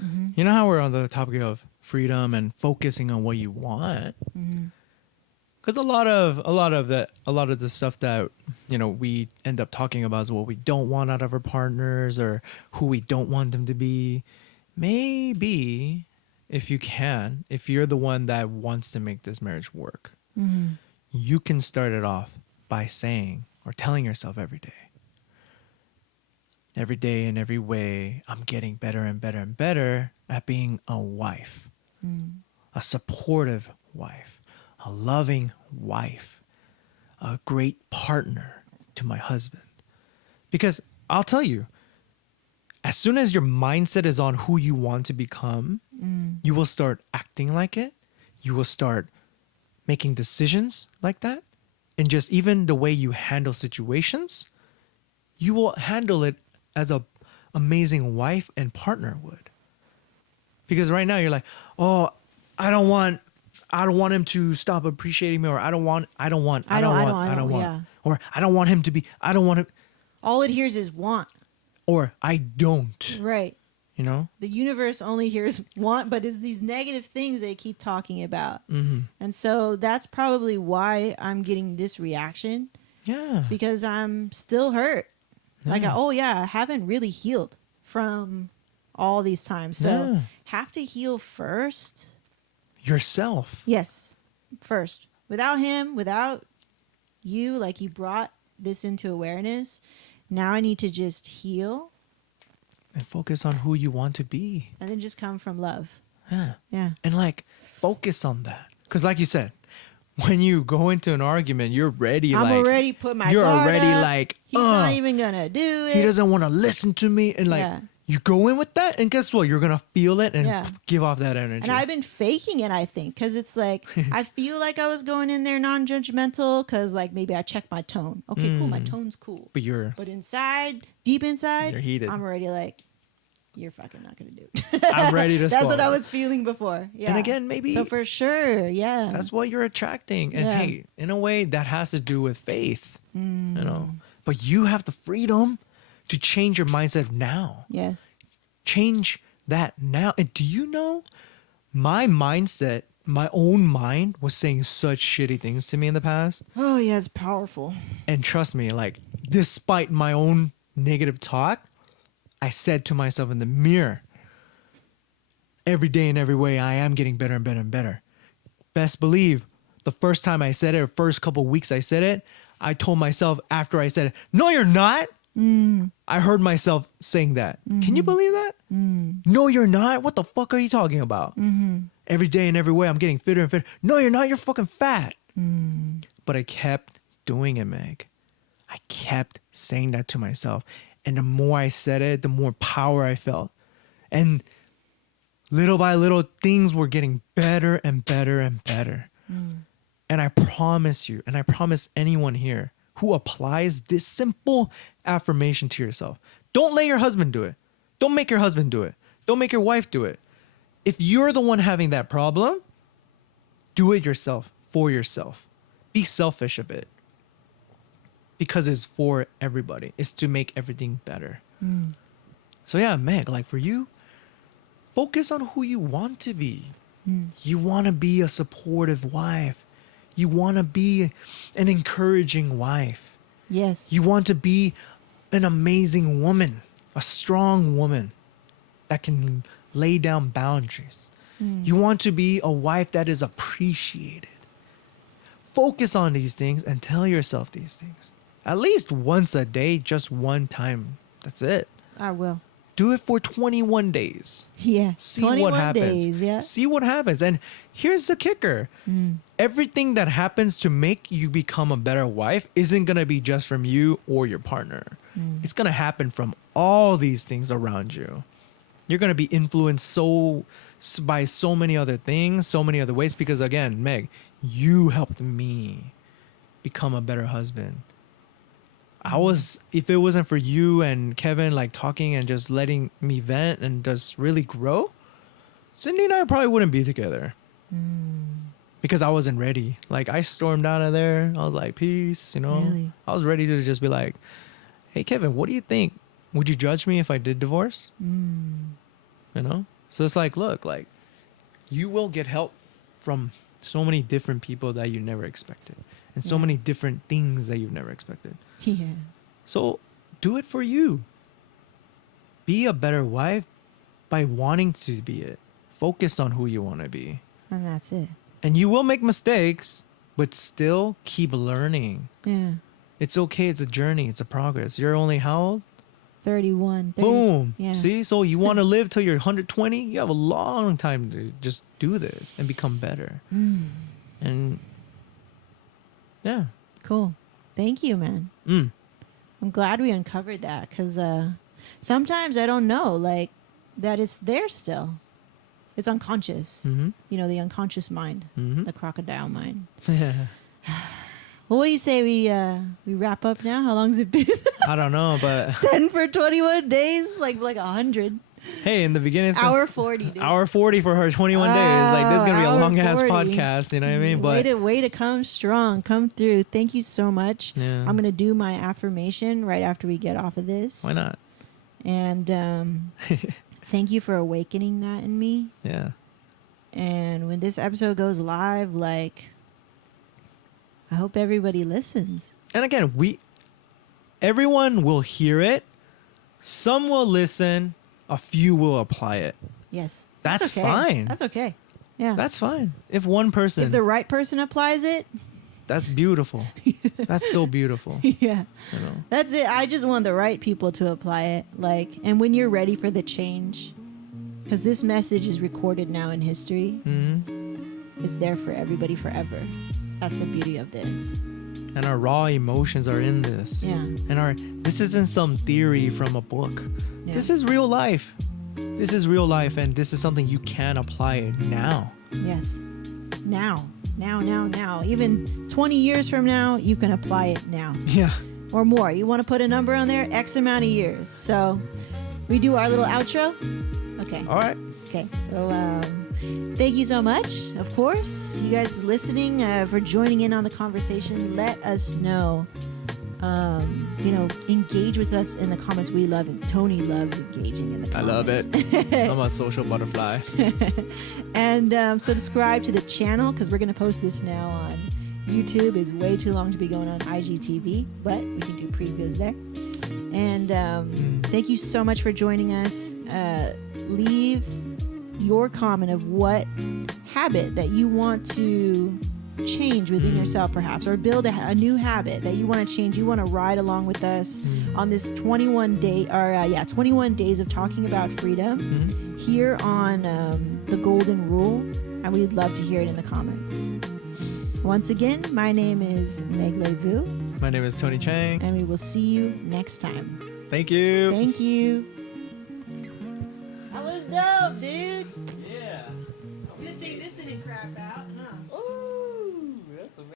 Mm-hmm. You know how we're on the topic of freedom and focusing on what you want? Mm-hmm. Because a lot of the stuff that we end up talking about is what we don't want out of our partners or who we don't want them to be. Maybe if you're the one that wants to make this marriage work, Mm-hmm. you can start it off by saying or telling yourself every day in every way, I'm getting better and better and better at being a wife, a supportive wife, a loving wife, a great partner to my husband. Because I'll tell you, as soon as your mindset is on who you want to become, you will start acting like it. You will start making decisions like that. And just even the way you handle situations, you will handle it as a amazing wife and partner would. Because right now you're like, oh, I don't want him to stop appreciating me, or I don't want, yeah. or I don't want him to be, I don't want him, All it hears is want. or I don't, Right. you know? The universe only hears want, but it's these negative things they keep talking about. Mm-hmm. And so that's probably why I'm getting this reaction, Yeah. because I'm still hurt. Like, Yeah. I haven't really healed from all these times. So Yeah. have to heal first. Yourself. Yes, first. Without him, without you, like you brought this into awareness. Now I need to just heal And focus on who you want to be. and then just come from love. Yeah. Yeah. And like, focus on that. Because like you said, when you go into an argument, you're ready. I'm like, already put my you're guard already up. like, He's not even gonna do it. he doesn't want to listen to me. And like, Yeah. you go in with that, and guess what? You're going to feel it and Yeah. give off that energy. And I've been faking it, I think, because it's like I feel like I was going in there non-judgmental because like maybe I checked my tone. Okay, cool, my tone's cool. but you're, But inside, deep inside, You're heated. I'm already like, you're fucking not gonna do it. I'm ready to That's what I score. was feeling before. Yeah. And again, maybe So for sure, yeah. that's what you're attracting. And Yeah. hey, in a way, that has to do with faith, you know? But you have the freedom to change your mindset now. Yes. Change that now. And do you know, my mindset, my own mind was saying such shitty things to me in the past. Oh yeah, it's powerful. And trust me, like, despite my own negative talk, I said to myself in the mirror, every day in every way, I am getting better and better and better. Best believe, the first time I said it, or first couple weeks I said it, I told myself after I said it, no, you're not. I heard myself saying that. Can you believe that? No, you're not. What the fuck are you talking about? Every day in every way, I'm getting fitter and fitter. No, you're not. You're fucking fat. But I kept doing it, Meg. I kept saying that to myself. And the more I said it, the more power I felt. And little by little, things were getting better and better and better. And I promise you, and I promise anyone here who applies this simple affirmation to yourself, don't let your husband do it. Don't make your husband do it. Don't make your wife do it. If you're the one having that problem, do it yourself, for yourself. Be selfish a bit. because it's for everybody. It's to make everything better. So yeah, Meg, like for you, focus on who you want to be. You want to be a supportive wife. You want to be an encouraging wife. Yes. You want to be an amazing woman, a strong woman that can lay down boundaries. You want to be a wife that is appreciated. Focus on these things and tell yourself these things. At least once a day, just one time. That's it. I will. Do it for 21 days. Yeah. See 21 what happens. days, yeah. See what happens. And here's the kicker. Everything that happens to make you become a better wife isn't going to be just from you or your partner. It's going to happen from all these things around you. You're going to be influenced by so many other things, so many other ways. Because again, Meg, you helped me become a better husband. If it wasn't for you and Kevin like talking and just letting me vent and just really grow, Cindy and I probably wouldn't be together. Because I wasn't ready. Like I stormed out of there. I was like, peace, you know. Really? I was ready to just be like, hey Kevin, what do you think? Would you judge me if I did divorce? You know? So it's like, look, like you will get help from so many different people that you never expected. And so many different things that you've never expected. Yeah. So do it for you. Be a better wife by wanting to be it. Focus on who you want to be. And that's it. And you will make mistakes, but still keep learning. Yeah. It's okay. It's a journey. It's a progress. You're only how old? 31. 30, Boom. Yeah. See? So you want to live till you're 120? You have a long time to just do this and become better. And yeah. Cool. Thank you, man. I'm glad we uncovered that because sometimes I don't know, like, that it's there still. It's unconscious. You know, the unconscious mind, the crocodile mind. Well, what do you say we wrap up now? How long's it been? I don't know, but 10 for 21 days? Like 100. hey, in the beginning, it's Hour 40, dude. hour 40 for her 21 days. Like, this is going to be a hour long ass 40. podcast. You know what I mean? But way to come strong. Come through. Thank you so much. Yeah. I'm going to do my affirmation right after we get off of this. Why not? And thank you for awakening that in me. Yeah. And when this episode goes live, like, I hope everybody listens. And again, everyone will hear it. Some will listen. A few will apply it. Yes. That's okay. fine. That's okay. Yeah. That's fine. If one person, if the right person applies it. that's beautiful. That's so beautiful. Yeah. You know? That's it. I just want the right people to apply it. Like, and when you're ready for the change, because this message is recorded now in history, it's there for everybody forever. That's the beauty of this. And our raw emotions are in this. Yeah. And this isn't some theory from a book. Yeah. This is real life. This is real life, and this is something you can apply now. Yes. Now. Even 20 years from now, you can apply it now. Yeah. Or more. You want to put a number on there? X amount of years. So we do our little outro. Okay. All right. Okay. So thank you so much. Of course, you guys listening, for joining in on the conversation. Let us know. Engage with us in the comments. We love it. Tony loves engaging in the comments. I love it. I'm a social butterfly. And subscribe to the channel because we're going to post this now on YouTube. Is way too long to be going on IGTV, but we can do previews there. And thank you so much for joining us. Leave your comment of what habit that you want to change within yourself, perhaps, or build a new habit that you want to change. You want to ride along with us on this 21 days of talking about freedom here on the Golden Rule, and we'd love to hear it in the comments. Once again, my name is Meg Le Vu. My name is Tony Chang. And we will see you next time. Thank you. Thank you. That was dope, dude. Yeah. Good thing this didn't crap out.